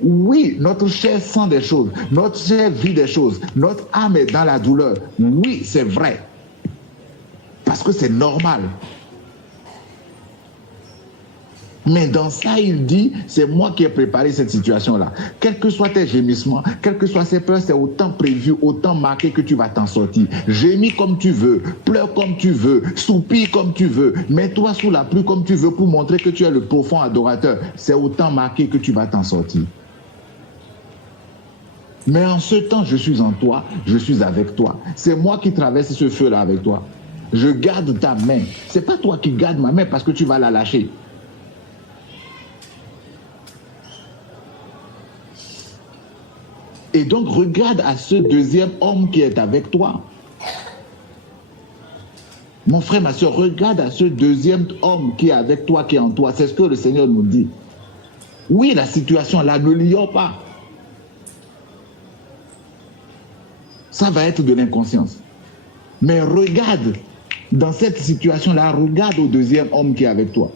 Oui, notre chair sent des choses, notre chair vit des choses, notre âme est dans la douleur. Oui, c'est vrai. Parce que c'est normal. Mais dans ça, il dit, c'est moi qui ai préparé cette situation-là. Quels que soient tes gémissements, quelles que soient ces peurs, c'est autant prévu, autant marqué que tu vas t'en sortir. Gémis comme tu veux, pleure comme tu veux, soupire comme tu veux, mets-toi sous la pluie comme tu veux pour montrer que tu es le profond adorateur. C'est autant marqué que tu vas t'en sortir. Mais en ce temps, je suis en toi, je suis avec toi. C'est moi qui traverse ce feu-là avec toi. Je garde ta main. C'est pas toi qui gardes ma main parce que tu vas la lâcher. Et donc, regarde à ce deuxième homme qui est avec toi. Mon frère, ma soeur, regarde à ce deuxième homme qui est avec toi, qui est en toi. C'est ce que le Seigneur nous dit. Oui, la situation là, ne l'ignore pas. Ça va être de l'inconscience. Mais regarde, dans cette situation-là, regarde au deuxième homme qui est avec toi.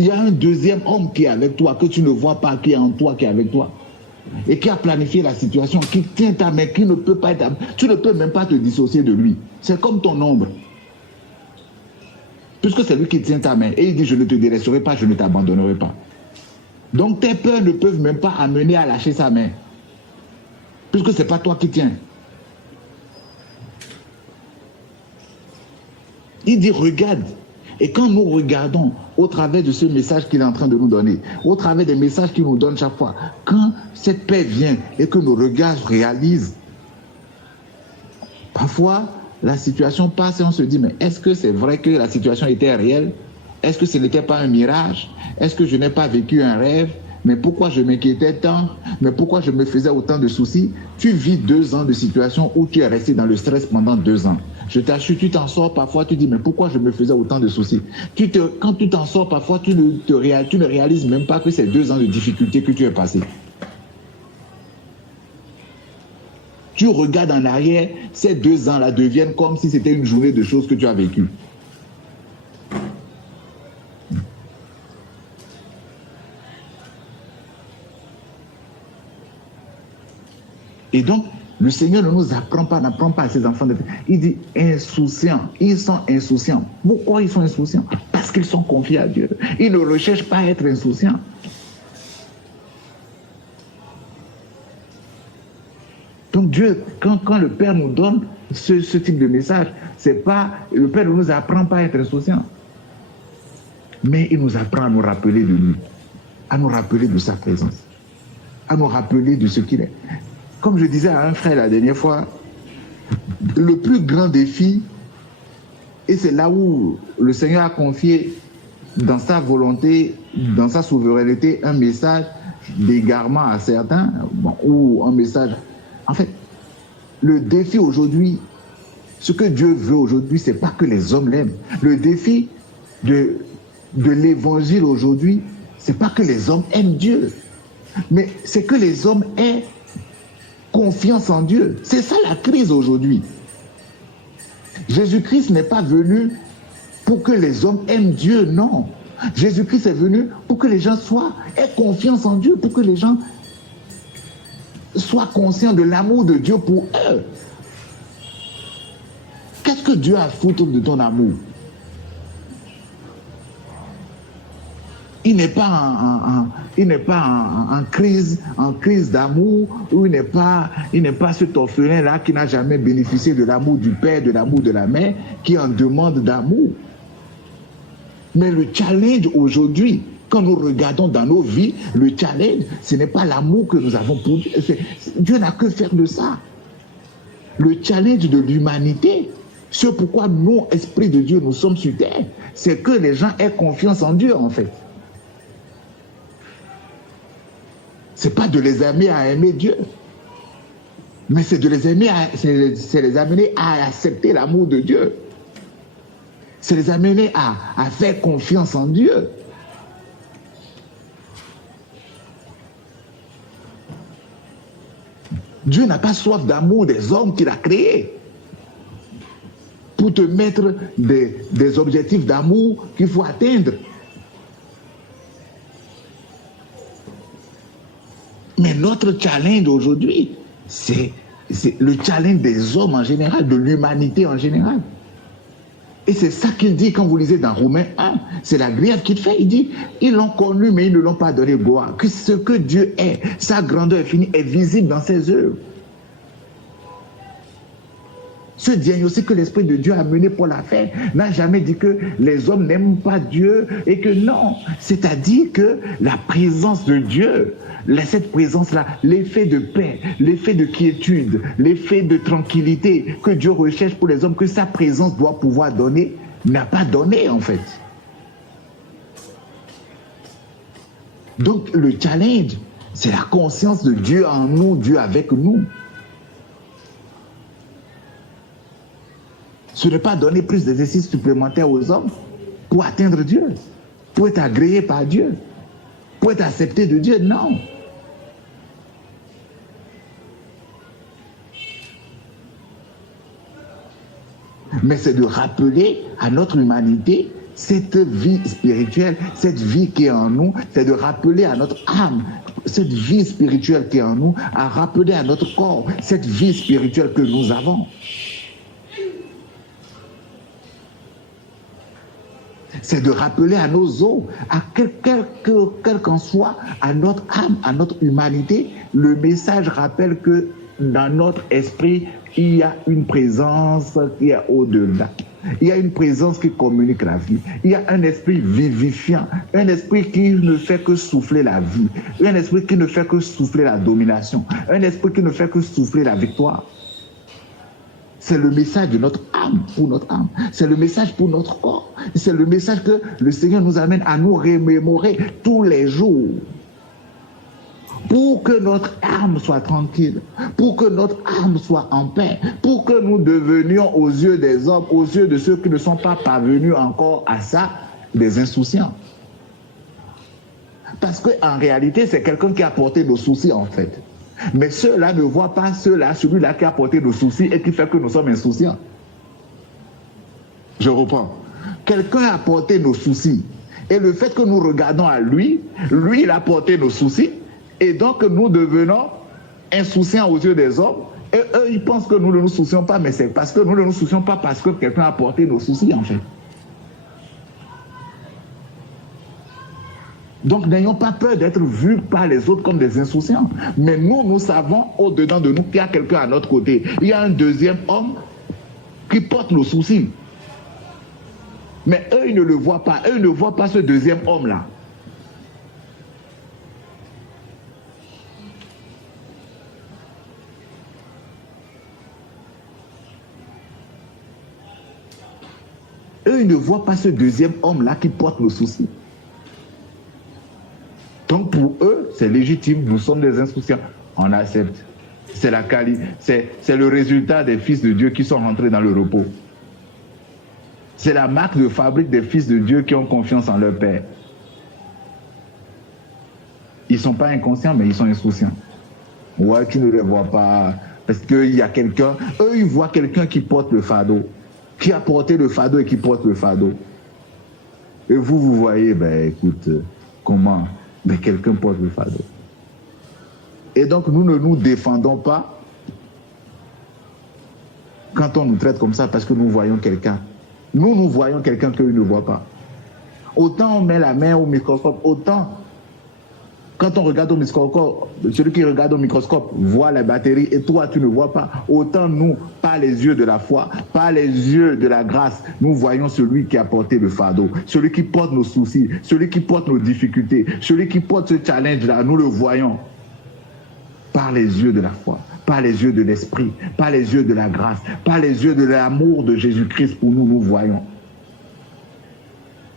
Il y a un deuxième homme qui est avec toi, que tu ne vois pas, qui est en toi, qui est avec toi. Et qui a planifié la situation, qui tient ta main, qui ne peut pas être... Tu ne peux même pas te dissocier de lui. C'est comme ton ombre. Puisque c'est lui qui tient ta main. Et il dit, je ne te délaisserai pas, je ne t'abandonnerai pas. Donc tes peurs ne peuvent même pas amener à lâcher sa main. Puisque ce n'est pas toi qui tiens. Il dit, regarde. Et quand nous regardons au travers de ce message qu'il est en train de nous donner, au travers des messages qu'il nous donne chaque fois, quand cette paix vient et que nos regards réalisent, parfois la situation passe et on se dit, mais est-ce que c'est vrai que la situation était réelle? Est-ce que ce n'était pas un mirage? Est-ce que je n'ai pas vécu un rêve? Mais pourquoi je m'inquiétais tant? Mais pourquoi je me faisais autant de soucis? Tu vis 2 ans de situation où tu es resté dans le stress pendant 2 ans. Je t'assure, tu t'en sors parfois, tu dis, mais pourquoi je me faisais autant de soucis? Quand tu t'en sors parfois, tu ne réalises même pas que c'est 2 ans de difficultés que tu es passé. Tu regardes en arrière, ces 2 ans-là deviennent comme si c'était une journée de choses que tu as vécues. Et donc, Le Seigneur ne nous apprend pas, n'apprend pas à ses enfants. Il dit insouciants. Ils sont insouciants. Pourquoi ils sont insouciants? Parce qu'ils sont confiés à Dieu. Ils ne recherchent pas à être insouciants. Donc Dieu, quand le Père nous donne ce type de message, c'est pas, le Père ne nous apprend pas à être insouciants. Mais il nous apprend à nous rappeler de lui, à nous rappeler de sa présence, à nous rappeler de ce qu'il est. Comme je disais à un frère la dernière fois, le plus grand défi, et c'est là où le Seigneur a confié dans sa volonté, dans sa souveraineté, un message d'égarement à certains, ou un message... En fait, le défi aujourd'hui, ce que Dieu veut aujourd'hui, c'est pas que les hommes l'aiment. Le défi de l'évangile aujourd'hui, c'est pas que les hommes aiment Dieu, mais c'est que les hommes aient confiance en Dieu. C'est ça la crise aujourd'hui. Jésus-Christ n'est pas venu pour que les hommes aiment Dieu, non. Jésus-Christ est venu pour que les gens aient confiance en Dieu, pour que les gens soient conscients de l'amour de Dieu pour eux. Qu'est-ce que Dieu a à foutre de ton amour? Il n'est pas en crise d'amour, ou il n'est pas cet orphelin-là qui n'a jamais bénéficié de l'amour du père, de l'amour de la mère, qui en demande d'amour. Mais le challenge aujourd'hui, quand nous regardons dans nos vies, le challenge, ce n'est pas l'amour que nous avons pour Dieu. Dieu n'a que faire de ça. Le challenge de l'humanité, ce pourquoi nous, Esprit de Dieu, nous sommes sur terre, c'est que les gens aient confiance en Dieu, en fait. C'est pas de les amener à aimer Dieu, mais c'est de les aimer, c'est les amener à accepter l'amour de Dieu. C'est les amener à faire confiance en Dieu. Dieu n'a pas soif d'amour des hommes qu'il a créés pour te mettre des objectifs d'amour qu'il faut atteindre. Mais notre challenge aujourd'hui, c'est le challenge des hommes en général, de l'humanité en général. Et c'est ça qu'il dit quand vous lisez dans Romains 1, c'est la grief qu'il fait. Il dit, ils l'ont connu, mais ils ne l'ont pas donné gloire. Que ce que Dieu est, sa grandeur infinie, est visible dans ses œuvres. Ce diagnostic que l'Esprit de Dieu a mené pour la faire n'a jamais dit que les hommes n'aiment pas Dieu et que non. C'est-à-dire que la présence de Dieu, cette présence-là, l'effet de paix, l'effet de quiétude, l'effet de tranquillité que Dieu recherche pour les hommes, que sa présence doit pouvoir donner, n'a pas donné en fait. Donc le challenge, c'est la conscience de Dieu en nous, Dieu avec nous. Ce n'est pas donner plus d'exercices supplémentaires aux hommes pour atteindre Dieu, pour être agréé par Dieu, pour être accepté de Dieu, non. Mais c'est de rappeler à notre humanité cette vie spirituelle, cette vie qui est en nous, c'est de rappeler à notre âme cette vie spirituelle qui est en nous, à rappeler à notre corps cette vie spirituelle que nous avons. C'est de rappeler à nos os, à quel qu'en soit, à notre âme, à notre humanité, le message rappelle que dans notre esprit, il y a une présence qui est au-delà. Il y a une présence qui communique la vie. Il y a un esprit vivifiant, un esprit qui ne fait que souffler la vie, un esprit qui ne fait que souffler la domination, un esprit qui ne fait que souffler la victoire. C'est le message de notre âme pour notre âme. C'est le message pour notre corps. C'est le message que le Seigneur nous amène à nous remémorer tous les jours. Pour que notre âme soit tranquille, pour que notre âme soit en paix, pour que nous devenions aux yeux des hommes, aux yeux de ceux qui ne sont pas parvenus encore à ça, des insouciants. Parce qu'en réalité, c'est quelqu'un qui a porté nos soucis en fait. Mais ceux-là ne voient pas celui-là qui a porté nos soucis et qui fait que nous sommes insouciants. Je reprends. Quelqu'un a porté nos soucis. Et le fait que nous regardons à lui, il a porté nos soucis. Et donc nous devenons insouciants aux yeux des hommes Et eux, ils pensent que nous ne nous soucions pas, mais c'est parce que nous ne nous soucions pas parce que quelqu'un a porté nos soucis, en fait. Donc, n'ayons pas peur d'être vus par les autres comme des insouciants. Mais nous, nous savons au-dedans de nous qu'il y a quelqu'un à notre côté. Il y a un deuxième homme qui porte nos soucis. Mais eux, ils ne le voient pas. Eux, ils ne voient pas ce deuxième homme-là. Eux, ils ne voient pas ce deuxième homme-là qui porte nos soucis. Donc pour eux, c'est légitime, nous sommes des insouciants, on accepte. C'est le résultat des fils de Dieu qui sont rentrés dans le repos. C'est la marque de fabrique des fils de Dieu qui ont confiance en leur Père. Ils ne sont pas inconscients, mais ils sont insouciants. Ouais, tu ne les vois pas, parce qu'il y a quelqu'un, eux ils voient quelqu'un qui porte le fardeau, qui a porté le fardeau et qui porte le fardeau. Et vous, vous voyez, ben écoute, comment? Mais quelqu'un porte le fardeau. Et donc, nous ne nous défendons pas quand on nous traite comme ça parce que nous voyons quelqu'un. Nous voyons quelqu'un qu'eux ne voient pas. Autant on met la main au microscope, autant quand on regarde au microscope, celui qui regarde au microscope voit la batterie et toi, tu ne vois pas. Autant nous, par les yeux de la foi, par les yeux de la grâce, nous voyons celui qui a porté le fardeau, celui qui porte nos soucis, celui qui porte nos difficultés, celui qui porte ce challenge-là, nous le voyons par les yeux de la foi, par les yeux de l'esprit, par les yeux de la grâce, par les yeux de l'amour de Jésus-Christ pour nous, nous voyons.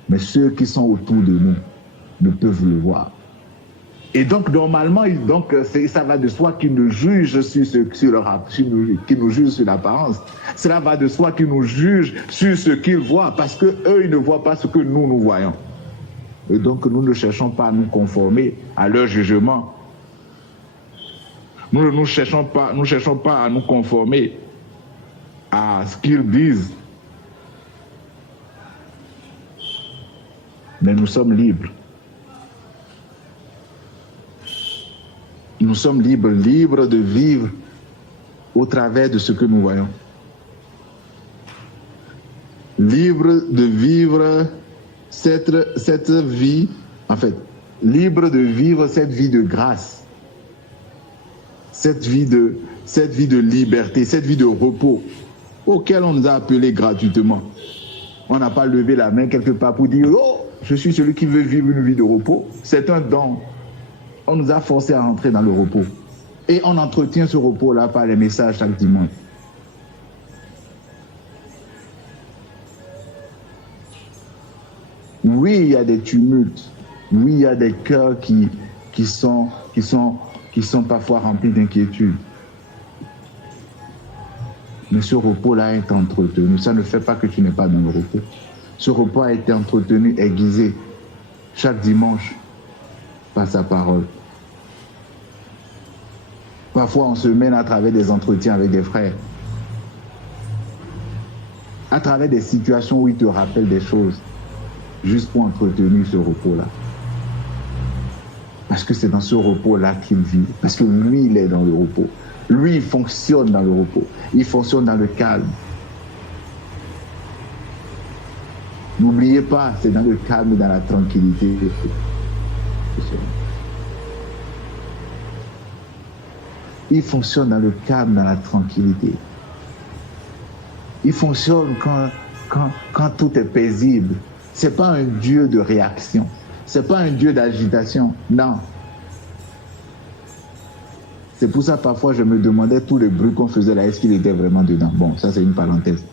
Mais ceux qui sont autour de nous ne peuvent le voir. Et donc, normalement, ça va de soi qu'ils nous jugent sur l'apparence. Cela va de soi qu'ils nous jugent sur ce qu'ils voient, parce qu'eux, ils ne voient pas ce que nous voyons. Et donc, nous ne cherchons pas à nous conformer à leur jugement. Nous ne cherchons pas à nous conformer à ce qu'ils disent. Mais nous sommes libres. Nous sommes libres de vivre au travers de ce que nous voyons. Libres de vivre cette vie, en fait, libres de vivre cette vie de grâce, cette vie de liberté, cette vie de repos, auquel on nous a appelés gratuitement. On n'a pas levé la main quelque part pour dire « Oh, je suis celui qui veut vivre une vie de repos ». C'est un don. On nous a forcés à rentrer dans le repos. Et on entretient ce repos-là par les messages chaque dimanche. Oui, il y a des tumultes. Oui, il y a des cœurs qui sont parfois remplis d'inquiétude. Mais ce repos-là est entretenu. Ça ne fait pas que tu n'es pas dans le repos. Ce repos a été entretenu, aiguisé, chaque dimanche, par sa parole. Parfois, on se mène à travers des entretiens avec des frères, à travers des situations où ils te rappellent des choses, juste pour entretenir ce repos-là. Parce que c'est dans ce repos-là qu'il vit. Parce que lui, il est dans le repos. Lui, il fonctionne dans le repos. Il fonctionne dans le calme. N'oubliez pas, c'est dans le calme et dans la tranquillité. Il fonctionne dans le calme, dans la tranquillité. Il fonctionne quand tout est paisible. Ce n'est pas un Dieu de réaction. Ce n'est pas un Dieu d'agitation. Non. C'est pour ça, parfois, je me demandais tous les bruits qu'on faisait là, est-ce qu'il était vraiment dedans? Bon, ça, c'est une parenthèse.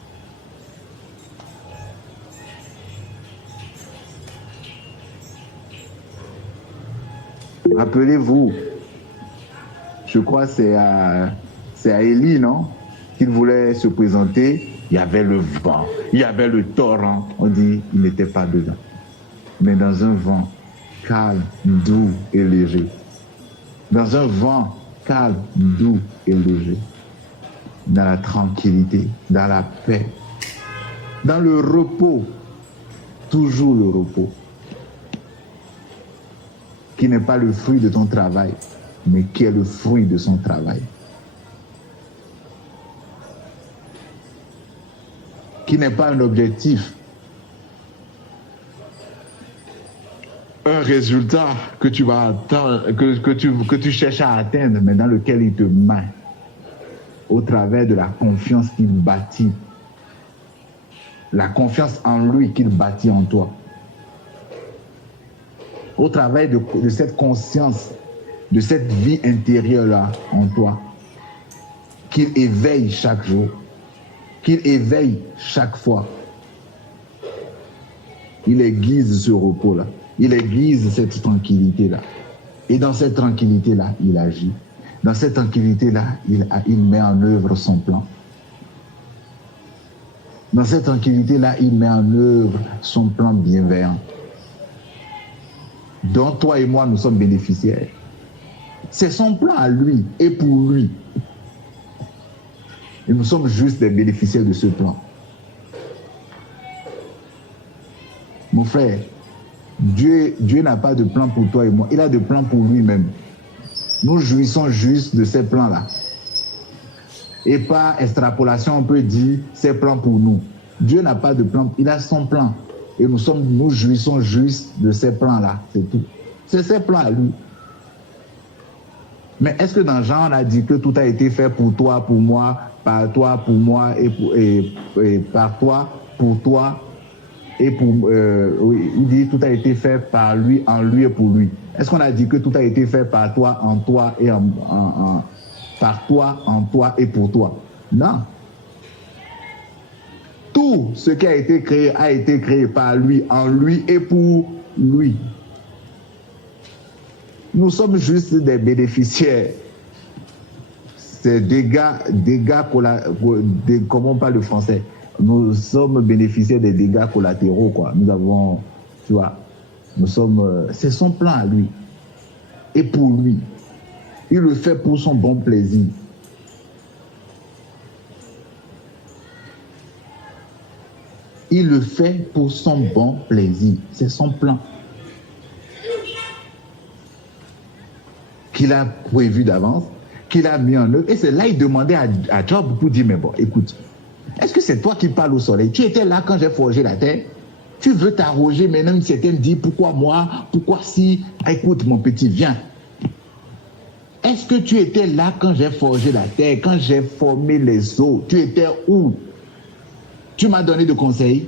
Rappelez-vous, je crois que c'est à Élie, non? Qu'il voulait se présenter. Il y avait le vent, il y avait le torrent. On dit il n'était pas dedans. Mais dans un vent calme, doux et léger. Dans un vent calme, doux et léger. Dans la tranquillité, dans la paix. Dans le repos. Toujours le repos. Qui n'est pas le fruit de ton travail, mais qui est le fruit de son travail. qui n'est pas un objectif, un résultat que tu vas atteindre, que tu cherches à atteindre, mais dans lequel il te met au travers de la confiance qu'il bâtit, la confiance en lui qu'il bâtit en toi, au travers de cette conscience, de cette vie intérieure-là en toi, qu'il éveille chaque jour, qu'il éveille chaque fois. Il aiguise ce repos-là, il aiguise cette tranquillité-là. Et dans cette tranquillité-là, il agit. Dans cette tranquillité-là, il met en œuvre son plan. Dans cette tranquillité-là, il met en œuvre son plan bienveillant, dont toi et moi, nous sommes bénéficiaires. C'est son plan à lui et pour lui. Et nous sommes juste des bénéficiaires de ce plan. Mon frère, Dieu n'a pas de plan pour toi et moi. Il a de plans pour lui-même. Nous jouissons juste de ces plans-là. Et par extrapolation, on peut dire ces plans pour nous. Dieu n'a pas de plan, il a son plan. Et nous jouissons juste de ces plans-là. C'est tout. C'est ses plans à lui. Mais est-ce que dans Jean, on a dit que tout a été fait pour toi, pour moi, par toi, pour moi, et par toi, pour toi, et pour... oui, il dit tout a été fait par lui, en lui et pour lui. Est-ce qu'on a dit que tout a été fait par toi, en toi, et par toi, en toi et pour toi? Non. Tout ce qui a été créé par lui, en lui et pour lui. Nous sommes juste des bénéficiaires. C'est comment on parle le français? Nous sommes bénéficiaires des dégâts collatéraux, quoi. Nous avons, tu vois, c'est son plan à lui. Et pour lui. Il le fait pour son bon plaisir. Il le fait pour son bon plaisir. C'est son plan. Qu'il a prévu d'avance, qu'il a mis en œuvre. Et c'est là qu'il demandait à Job pour dire, mais bon, écoute, est-ce que c'est toi qui parles au soleil? Tu étais là quand j'ai forgé la terre. Tu veux t'arroger maintenant une certaine dit, pourquoi moi? Pourquoi si? Écoute, mon petit, viens. Est-ce que tu étais là quand j'ai forgé la terre, quand j'ai formé les eaux? Tu étais où? Tu m'as donné de conseils?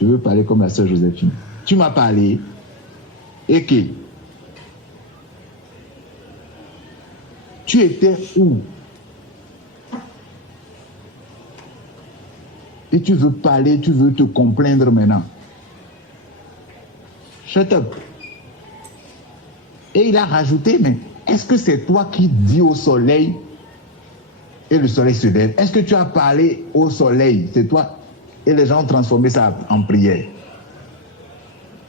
Je veux parler comme la sœur Joséphine. Tu m'as parlé. Et que? Tu étais où? Et tu veux parler, tu veux te complaindre maintenant. Shut up. Et il a rajouté, mais est-ce que c'est toi qui dis au soleil et le soleil se lève? Est-ce que tu as parlé au soleil? C'est toi? Et les gens ont transformé ça en prière.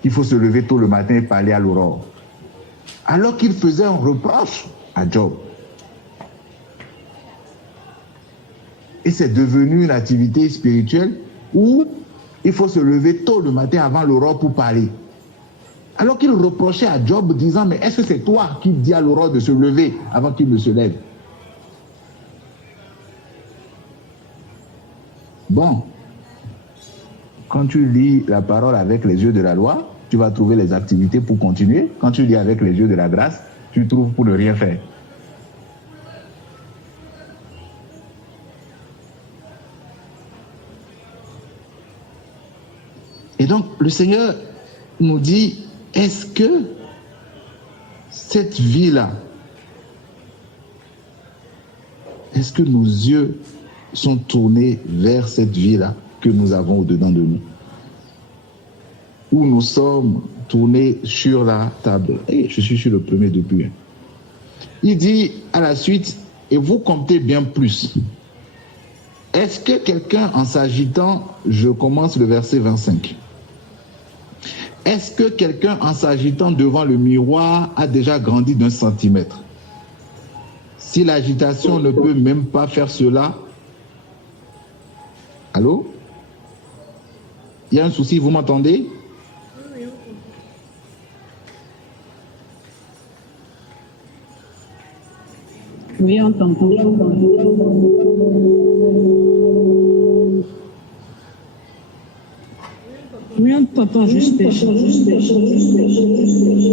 Il faut se lever tôt le matin et parler à l'aurore. Alors qu'il faisait un reproche à Job. Et c'est devenu une activité spirituelle où il faut se lever tôt le matin avant l'aurore pour parler. Alors qu'il reprochait à Job disant, mais est-ce que c'est toi qui dis à l'aurore de se lever avant qu'il ne se lève? Bon, quand tu lis la parole avec les yeux de la loi, tu vas trouver les activités pour continuer. Quand tu lis avec les yeux de la grâce, tu trouves pour ne rien faire. Et donc, le Seigneur nous dit, est-ce que cette vie-là, est-ce que nos yeux sont tournés vers cette vie-là que nous avons au-dedans de nous? Ou nous sommes tournés sur la table? Et je suis sur le premier depuis. Il dit à la suite, et vous comptez bien plus. Est-ce que quelqu'un, en s'agitant, je commence le verset 25. Est-ce que quelqu'un, en s'agitant devant le miroir, a déjà grandi d'1 centimètre? Si l'agitation ne peut même pas faire cela, allô? Il y a un souci, vous m'entendez? Oui, on t'entend. Papa, juste péché.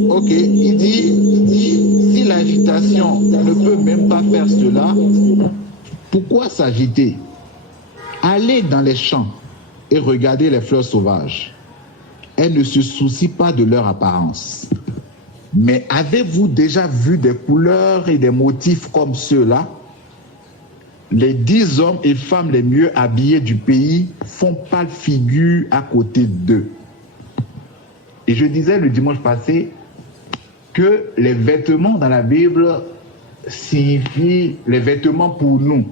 Ok, il dit, si l'agitation ne peut même pas faire cela, pourquoi s'agiter? Allez dans les champs et regardez les fleurs sauvages. Elles ne se soucient pas de leur apparence. Mais avez-vous déjà vu des couleurs et des motifs comme ceux-là? Les 10 hommes et femmes les mieux habillés du pays font pâle figure à côté d'eux. Et je disais le dimanche passé que les vêtements dans la Bible signifient les vêtements pour nous.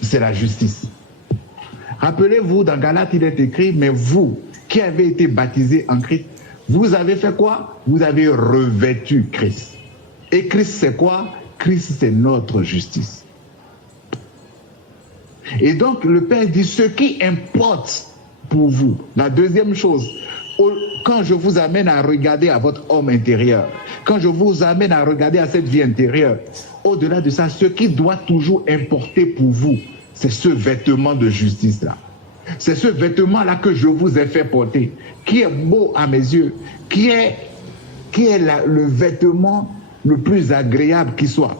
C'est la justice. Rappelez-vous, dans Galates, il est écrit, mais vous qui avez été baptisés en Christ, vous avez fait quoi? Vous avez revêtu Christ. Et Christ, c'est quoi? Christ, c'est notre justice. Et donc, le Père dit, ce qui importe pour vous, la deuxième chose, quand je vous amène à regarder à votre homme intérieur, quand je vous amène à regarder à cette vie intérieure, au-delà de ça, ce qui doit toujours importer pour vous, c'est ce vêtement de justice-là. C'est ce vêtement-là que je vous ai fait porter, qui est beau à mes yeux, qui est le vêtement le plus agréable qui soit.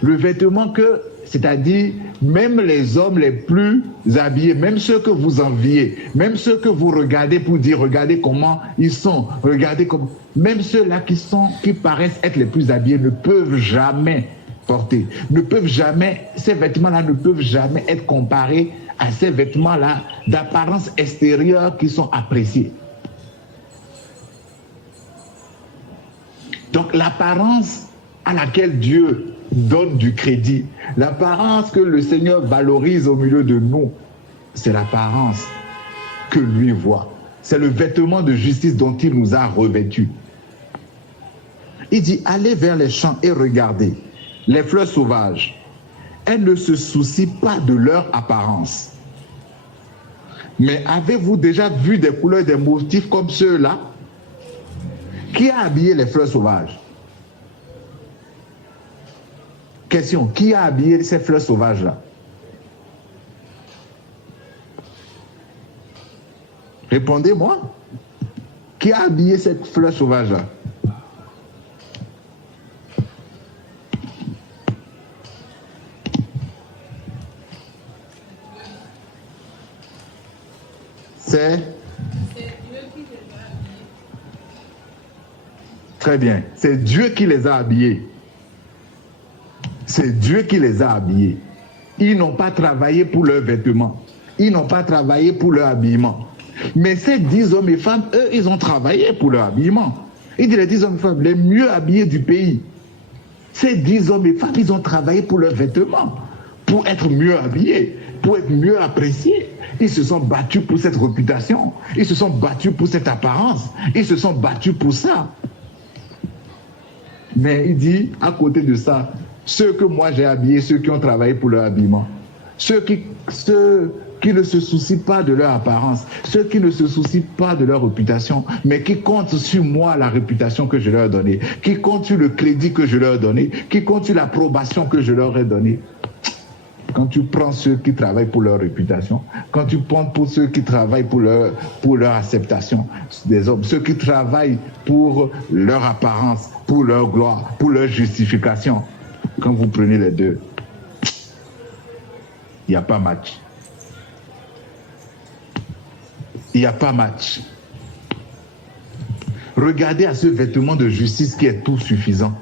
Le vêtement que, c'est-à-dire, même les hommes les plus habillés, même ceux que vous enviez, même ceux que vous regardez pour dire, regardez comment ils sont, regardez comment, même ceux-là qui paraissent être les plus habillés ne peuvent jamais porter, ne peuvent jamais, ces vêtements-là ne peuvent jamais être comparés à ces vêtements-là d'apparence extérieure qui sont appréciés. Donc l'apparence à laquelle Dieu donne du crédit, l'apparence que le Seigneur valorise au milieu de nous, c'est l'apparence que lui voit. C'est le vêtement de justice dont il nous a revêtus. Il dit, allez vers les champs et regardez les fleurs sauvages. Elles ne se soucient pas de leur apparence. Mais avez-vous déjà vu des couleurs, des motifs comme ceux-là? Qui a habillé les fleurs sauvages? Question, qui a habillé ces fleurs sauvages-là? Répondez-moi. Qui a habillé ces fleurs sauvages-là? C'est Dieu qui les a habillés. Très bien. C'est Dieu qui les a habillés. C'est Dieu qui les a habillés. Ils n'ont pas travaillé pour leurs vêtements. Ils n'ont pas travaillé pour leur habillement. Mais ces 10 hommes et femmes, eux, ils ont travaillé pour leur habillement. Il dit les 10 hommes et femmes les mieux habillés du pays. Ces 10 hommes et femmes, ils ont travaillé pour leurs vêtements, pour être mieux habillés, pour être mieux appréciés. Ils se sont battus pour cette réputation. Ils se sont battus pour cette apparence. Ils se sont battus pour ça. Mais il dit, à côté de ça, ceux que moi j'ai habillés, ceux qui ont travaillé pour leur habillement, ceux qui ne se soucient pas de leur apparence, ceux qui ne se soucient pas de leur réputation, mais qui comptent sur moi la réputation que je leur ai donnée, qui comptent sur le crédit que je leur ai donné, qui comptent sur l'approbation que je leur ai donnée. Quand tu prends ceux qui travaillent pour leur réputation, quand tu prends pour ceux qui travaillent pour leur acceptation des hommes, ceux qui travaillent pour leur apparence, pour leur gloire, pour leur justification, quand vous prenez les deux, il n'y a pas match. Il n'y a pas match. Regardez à ce vêtement de justice qui est tout suffisant.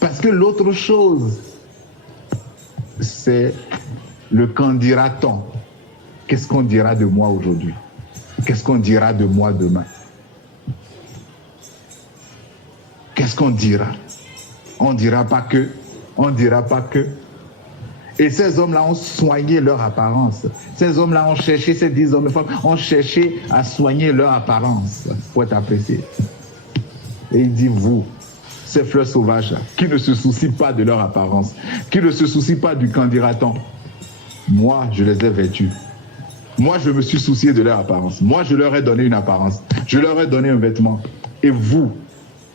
Parce que l'autre chose, c'est le qu'en dira-t-on. Qu'est-ce qu'on dira de moi aujourd'hui? Qu'est-ce qu'on dira de moi demain? Qu'est-ce qu'on dira? On ne dira pas que. On ne dira pas que. Et ces hommes-là ont soigné leur apparence. Ces hommes-là ont cherché, ces 10 hommes et femmes, ont cherché à soigner leur apparence pour être appréciés. Et il dit, vous, ces fleurs sauvages-là, qui ne se soucient pas de leur apparence, qui ne se soucient pas du qu'en dira-t-on, moi, je les ai vêtus. Moi, je me suis soucié de leur apparence. Moi, je leur ai donné une apparence. Je leur ai donné un vêtement. Et vous,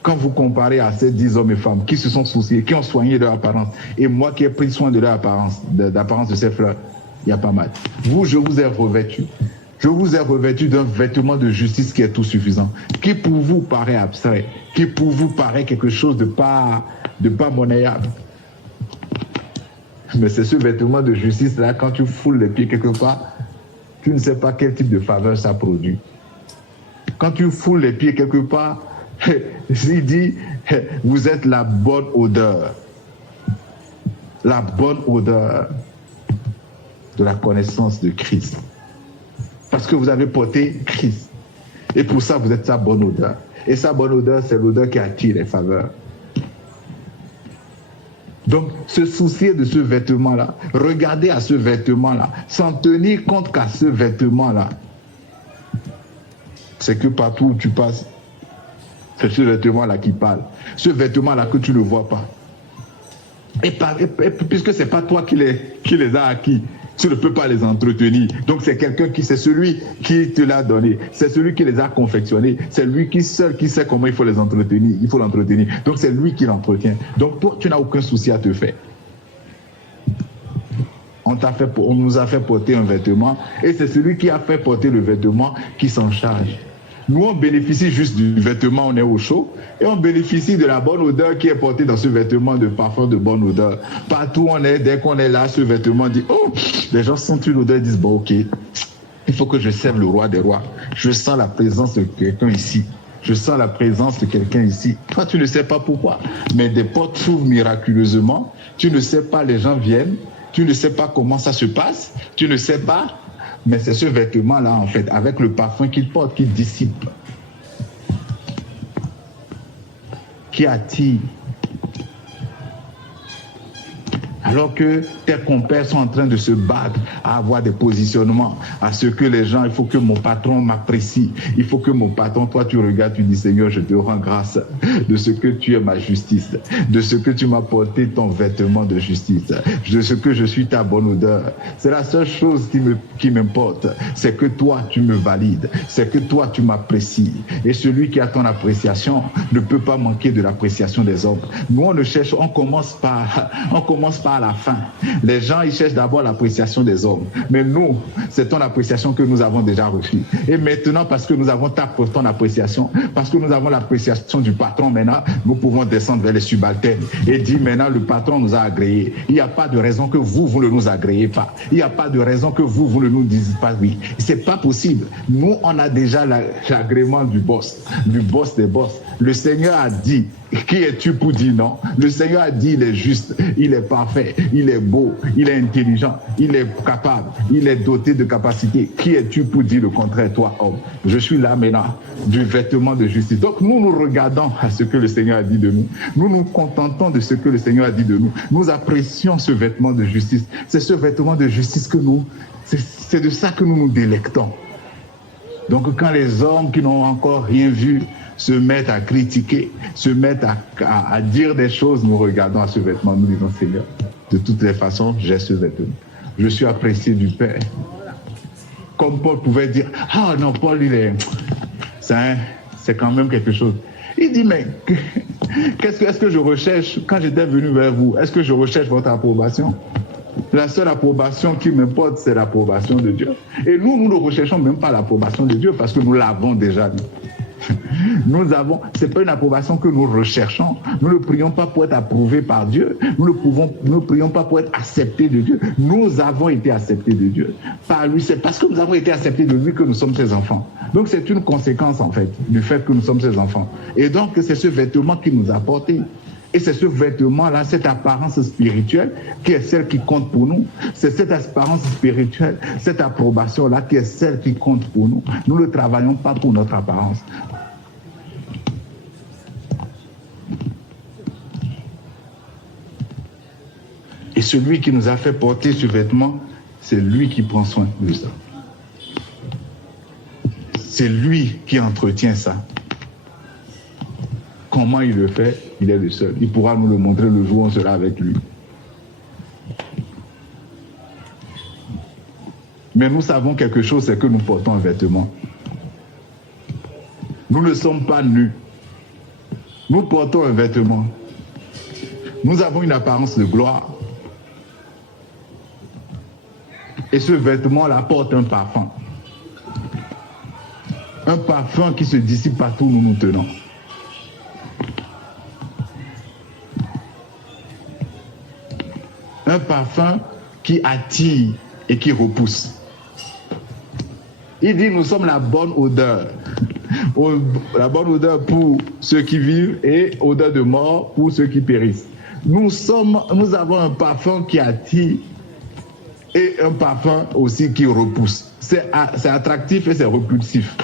Quand vous comparez à ces 10 hommes et femmes qui se sont souciés, qui ont soigné leur apparence, et moi qui ai pris soin de leur apparence, d'apparence de ces fleurs, il y a pas mal. Vous, je vous ai revêtu. Je vous ai revêtu d'un vêtement de justice qui est tout suffisant, qui pour vous paraît abstrait, qui pour vous paraît quelque chose de pas monnayable. Mais c'est ce vêtement de justice-là, quand tu foules les pieds quelque part, tu ne sais pas quel type de faveur ça produit. Quand tu foules les pieds quelque part, il dit, vous êtes la bonne odeur. La bonne odeur de la connaissance de Christ. Parce que vous avez porté Christ. Et pour ça, vous êtes sa bonne odeur. Et sa bonne odeur, c'est l'odeur qui attire les faveurs. Donc, se soucier de ce vêtement-là, regarder à ce vêtement-là, s'en tenir compte qu'à ce vêtement-là, c'est que partout où tu passes, c'est ce vêtement-là qui parle. Ce vêtement-là que tu ne vois pas. Et puisque ce n'est pas toi qui les as acquis, tu ne peux pas les entretenir. Donc c'est quelqu'un c'est celui qui te l'a donné. C'est celui qui les a confectionnés. C'est lui seul qui sait comment il faut les entretenir. Il faut l'entretenir. Donc c'est lui qui l'entretient. Donc toi, tu n'as aucun souci à te faire. On nous a fait porter un vêtement et c'est celui qui a fait porter le vêtement qui s'en charge. Nous, on bénéficie juste du vêtement, on est au chaud, et on bénéficie de la bonne odeur qui est portée dans ce vêtement de parfum de bonne odeur. Partout où on est, dès qu'on est là, ce vêtement dit, oh, les gens sentent une odeur et disent, bon, ok, il faut que je serve le roi des rois. Je sens la présence de quelqu'un ici. Je sens la présence de quelqu'un ici. Toi, tu ne sais pas pourquoi, mais des portes s'ouvrent miraculeusement. Tu ne sais pas, les gens viennent. Tu ne sais pas comment ça se passe. Tu ne sais pas. Mais c'est ce vêtement-là, en fait, avec le parfum qu'il porte, qui dissipe, qui attire. Alors que tes compères sont en train de se battre à avoir des positionnements, à ce que les gens, il faut que mon patron m'apprécie, il faut que mon patron, toi tu regardes, tu dis Seigneur, je te rends grâce de ce que tu es ma justice, de ce que tu m'as porté ton vêtement de justice, de ce que je suis ta bonne odeur. C'est la seule chose qui m'importe, c'est que toi tu me valides, c'est que toi tu m'apprécies. Et celui qui a ton appréciation ne peut pas manquer de l'appréciation des hommes. Nous on commence par la fin. Les gens, ils cherchent d'abord l'appréciation des hommes. Mais nous, c'est ton appréciation que nous avons déjà reçue. Et maintenant, parce que nous avons ton appréciation, parce que nous avons l'appréciation du patron maintenant, nous pouvons descendre vers les subalternes et dire maintenant, le patron nous a agréés. Il n'y a pas de raison que vous ne nous agréez pas. Il n'y a pas de raison que vous ne nous disiez pas oui. C'est pas possible. Nous, on a déjà l'agrément du boss des boss. Le Seigneur a dit, qui es-tu pour dire non? Le Seigneur a dit, il est juste, il est parfait, il est beau, il est intelligent, il est capable, il est doté de capacités. Qui es-tu pour dire le contraire, toi, homme? Je suis là maintenant, du vêtement de justice. Donc nous regardons à ce que le Seigneur a dit de nous. Nous nous contentons de ce que le Seigneur a dit de nous. Nous apprécions ce vêtement de justice. C'est ce vêtement de justice c'est de ça que nous nous délectons. Donc quand les hommes qui n'ont encore rien vu se mettent à critiquer, se mettent à dire des choses, nous regardons à ce vêtement, nous disons Seigneur, de toutes les façons, j'ai ce vêtement. Je suis apprécié du Père. Comme Paul pouvait dire, ah non, Paul, c'est quand même quelque chose. Il dit, mais est-ce que je recherche, quand j'étais venu vers vous, est-ce que je recherche votre approbation? La seule approbation qui m'importe, c'est l'approbation de Dieu. Et nous ne recherchons même pas l'approbation de Dieu parce que nous l'avons déjà dit. C'est pas une approbation que nous recherchons. Nous ne prions pas pour être approuvés par Dieu. Nous ne prions pas pour être acceptés de Dieu. Nous avons été acceptés de Dieu. Par lui, c'est parce que nous avons été acceptés de lui que nous sommes ses enfants. Donc c'est une conséquence en fait du fait que nous sommes ses enfants. Et donc c'est ce vêtement qui nous a portés. Et c'est ce vêtement-là, cette apparence spirituelle qui est celle qui compte pour nous. C'est cette apparence spirituelle, cette approbation-là qui est celle qui compte pour nous. Nous ne travaillons pas pour notre apparence. Et celui qui nous a fait porter ce vêtement, c'est lui qui prend soin de ça. C'est lui qui entretient ça. Comment il le fait? Il est le seul. Il pourra nous le montrer le jour où on sera avec lui. Mais nous savons quelque chose, c'est que nous portons un vêtement. Nous ne sommes pas nus. Nous portons un vêtement. Nous avons une apparence de gloire. Et ce vêtement-là porte un parfum. Un parfum qui se dissipe partout où nous nous tenons. Un parfum qui attire et qui repousse. Il dit, nous sommes la bonne odeur. La bonne odeur pour ceux qui vivent et odeur de mort pour ceux qui périssent. Nous avons un parfum qui attire et un parfum aussi qui repousse. C'est attractif et c'est repulsif.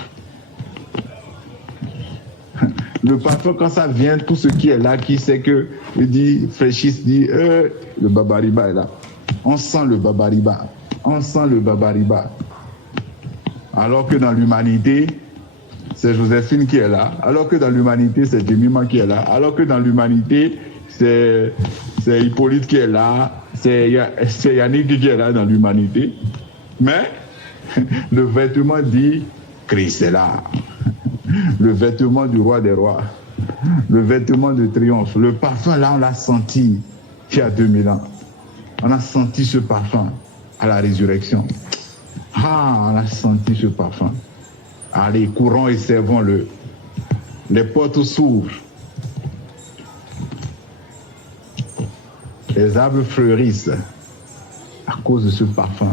Le parfum, quand ça vient, tout ce qui est là, qui sait que, il dit, fraîchisse, dit, le babariba est là. On sent le babariba. On sent le babariba. Alors que dans l'humanité, c'est Joséphine qui est là. Alors que dans l'humanité, c'est Jemima qui est là. Alors que dans l'humanité, c'est Hippolyte qui est là. C'est Yannick qui est là dans l'humanité. Mais le vêtement dit, Christ est là. Le vêtement du roi des rois. Le vêtement de triomphe. Le parfum, là, on l'a senti il y a 2000 ans. On a senti ce parfum à la résurrection. Ah, on a senti ce parfum. Allez, courons et servons-le. Les portes s'ouvrent. Les arbres fleurissent à cause de ce parfum.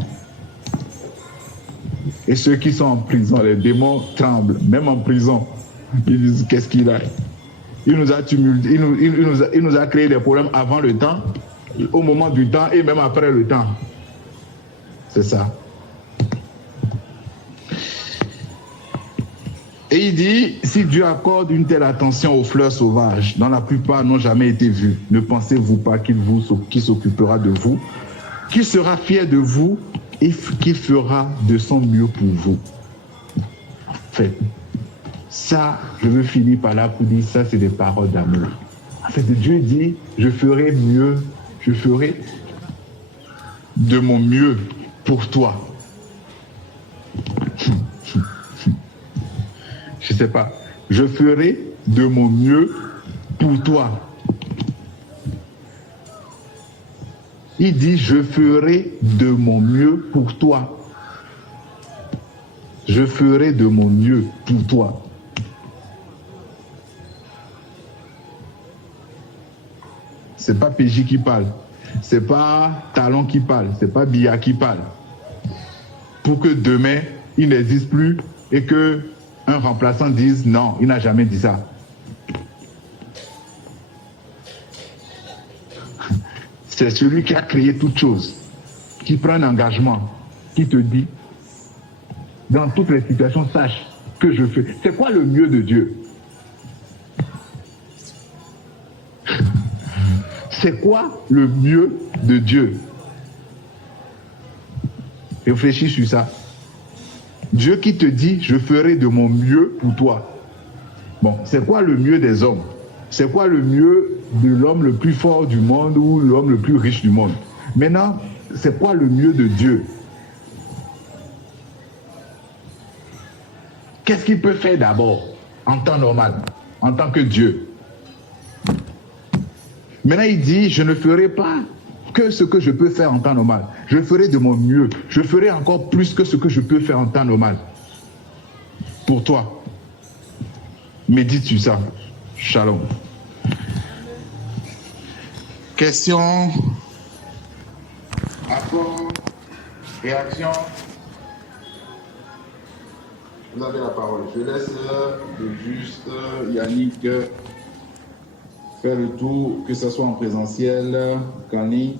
Et ceux qui sont en prison, les démons tremblent, même en prison. Ils disent, qu'est-ce qu'il a? Il nous a tumulté, il nous a créé des problèmes avant le temps, au moment du temps et même après le temps. C'est ça. Et il dit, si Dieu accorde une telle attention aux fleurs sauvages, dont la plupart n'ont jamais été vues, ne pensez-vous pas qu'il s'occupera de vous, qu'il sera fier de vous et qu'il fera de son mieux pour vous? En fait, ça, je veux finir par là pour dire, ça c'est des paroles d'amour. En fait, Dieu dit, je ferai mieux, je ferai de mon mieux pour toi. Je ne sais pas. Je ferai de mon mieux pour toi. Il dit, je ferai de mon mieux pour toi. Je ferai de mon mieux pour toi. C'est pas PJ qui parle. C'est pas Talon qui parle. C'est pas Bia qui parle. Pour que demain, il n'existe plus et que un remplaçant dise non, il n'a jamais dit ça. C'est celui qui a créé toute chose, qui prend un engagement, qui te dit, dans toutes les situations, sache que je fais. C'est quoi le mieux de Dieu? C'est quoi le mieux de Dieu? Réfléchis sur ça. Dieu qui te dit, je ferai de mon mieux pour toi. Bon, c'est quoi le mieux des hommes? C'est quoi le mieux de l'homme le plus fort du monde ou l'homme le plus riche du monde? Maintenant, c'est quoi le mieux de Dieu? Qu'est-ce qu'il peut faire d'abord, en temps normal, en tant que Dieu? Maintenant, il dit, je ne ferai pas que ce que je peux faire en temps normal. Je ferai de mon mieux. Je ferai encore plus que ce que je peux faire en temps normal. Pour toi. Médite sur ça. Shalom. Question, apport, réaction. Vous avez la parole. Je laisse juste Yannick faire le tour, que ce soit en présentiel, Kani.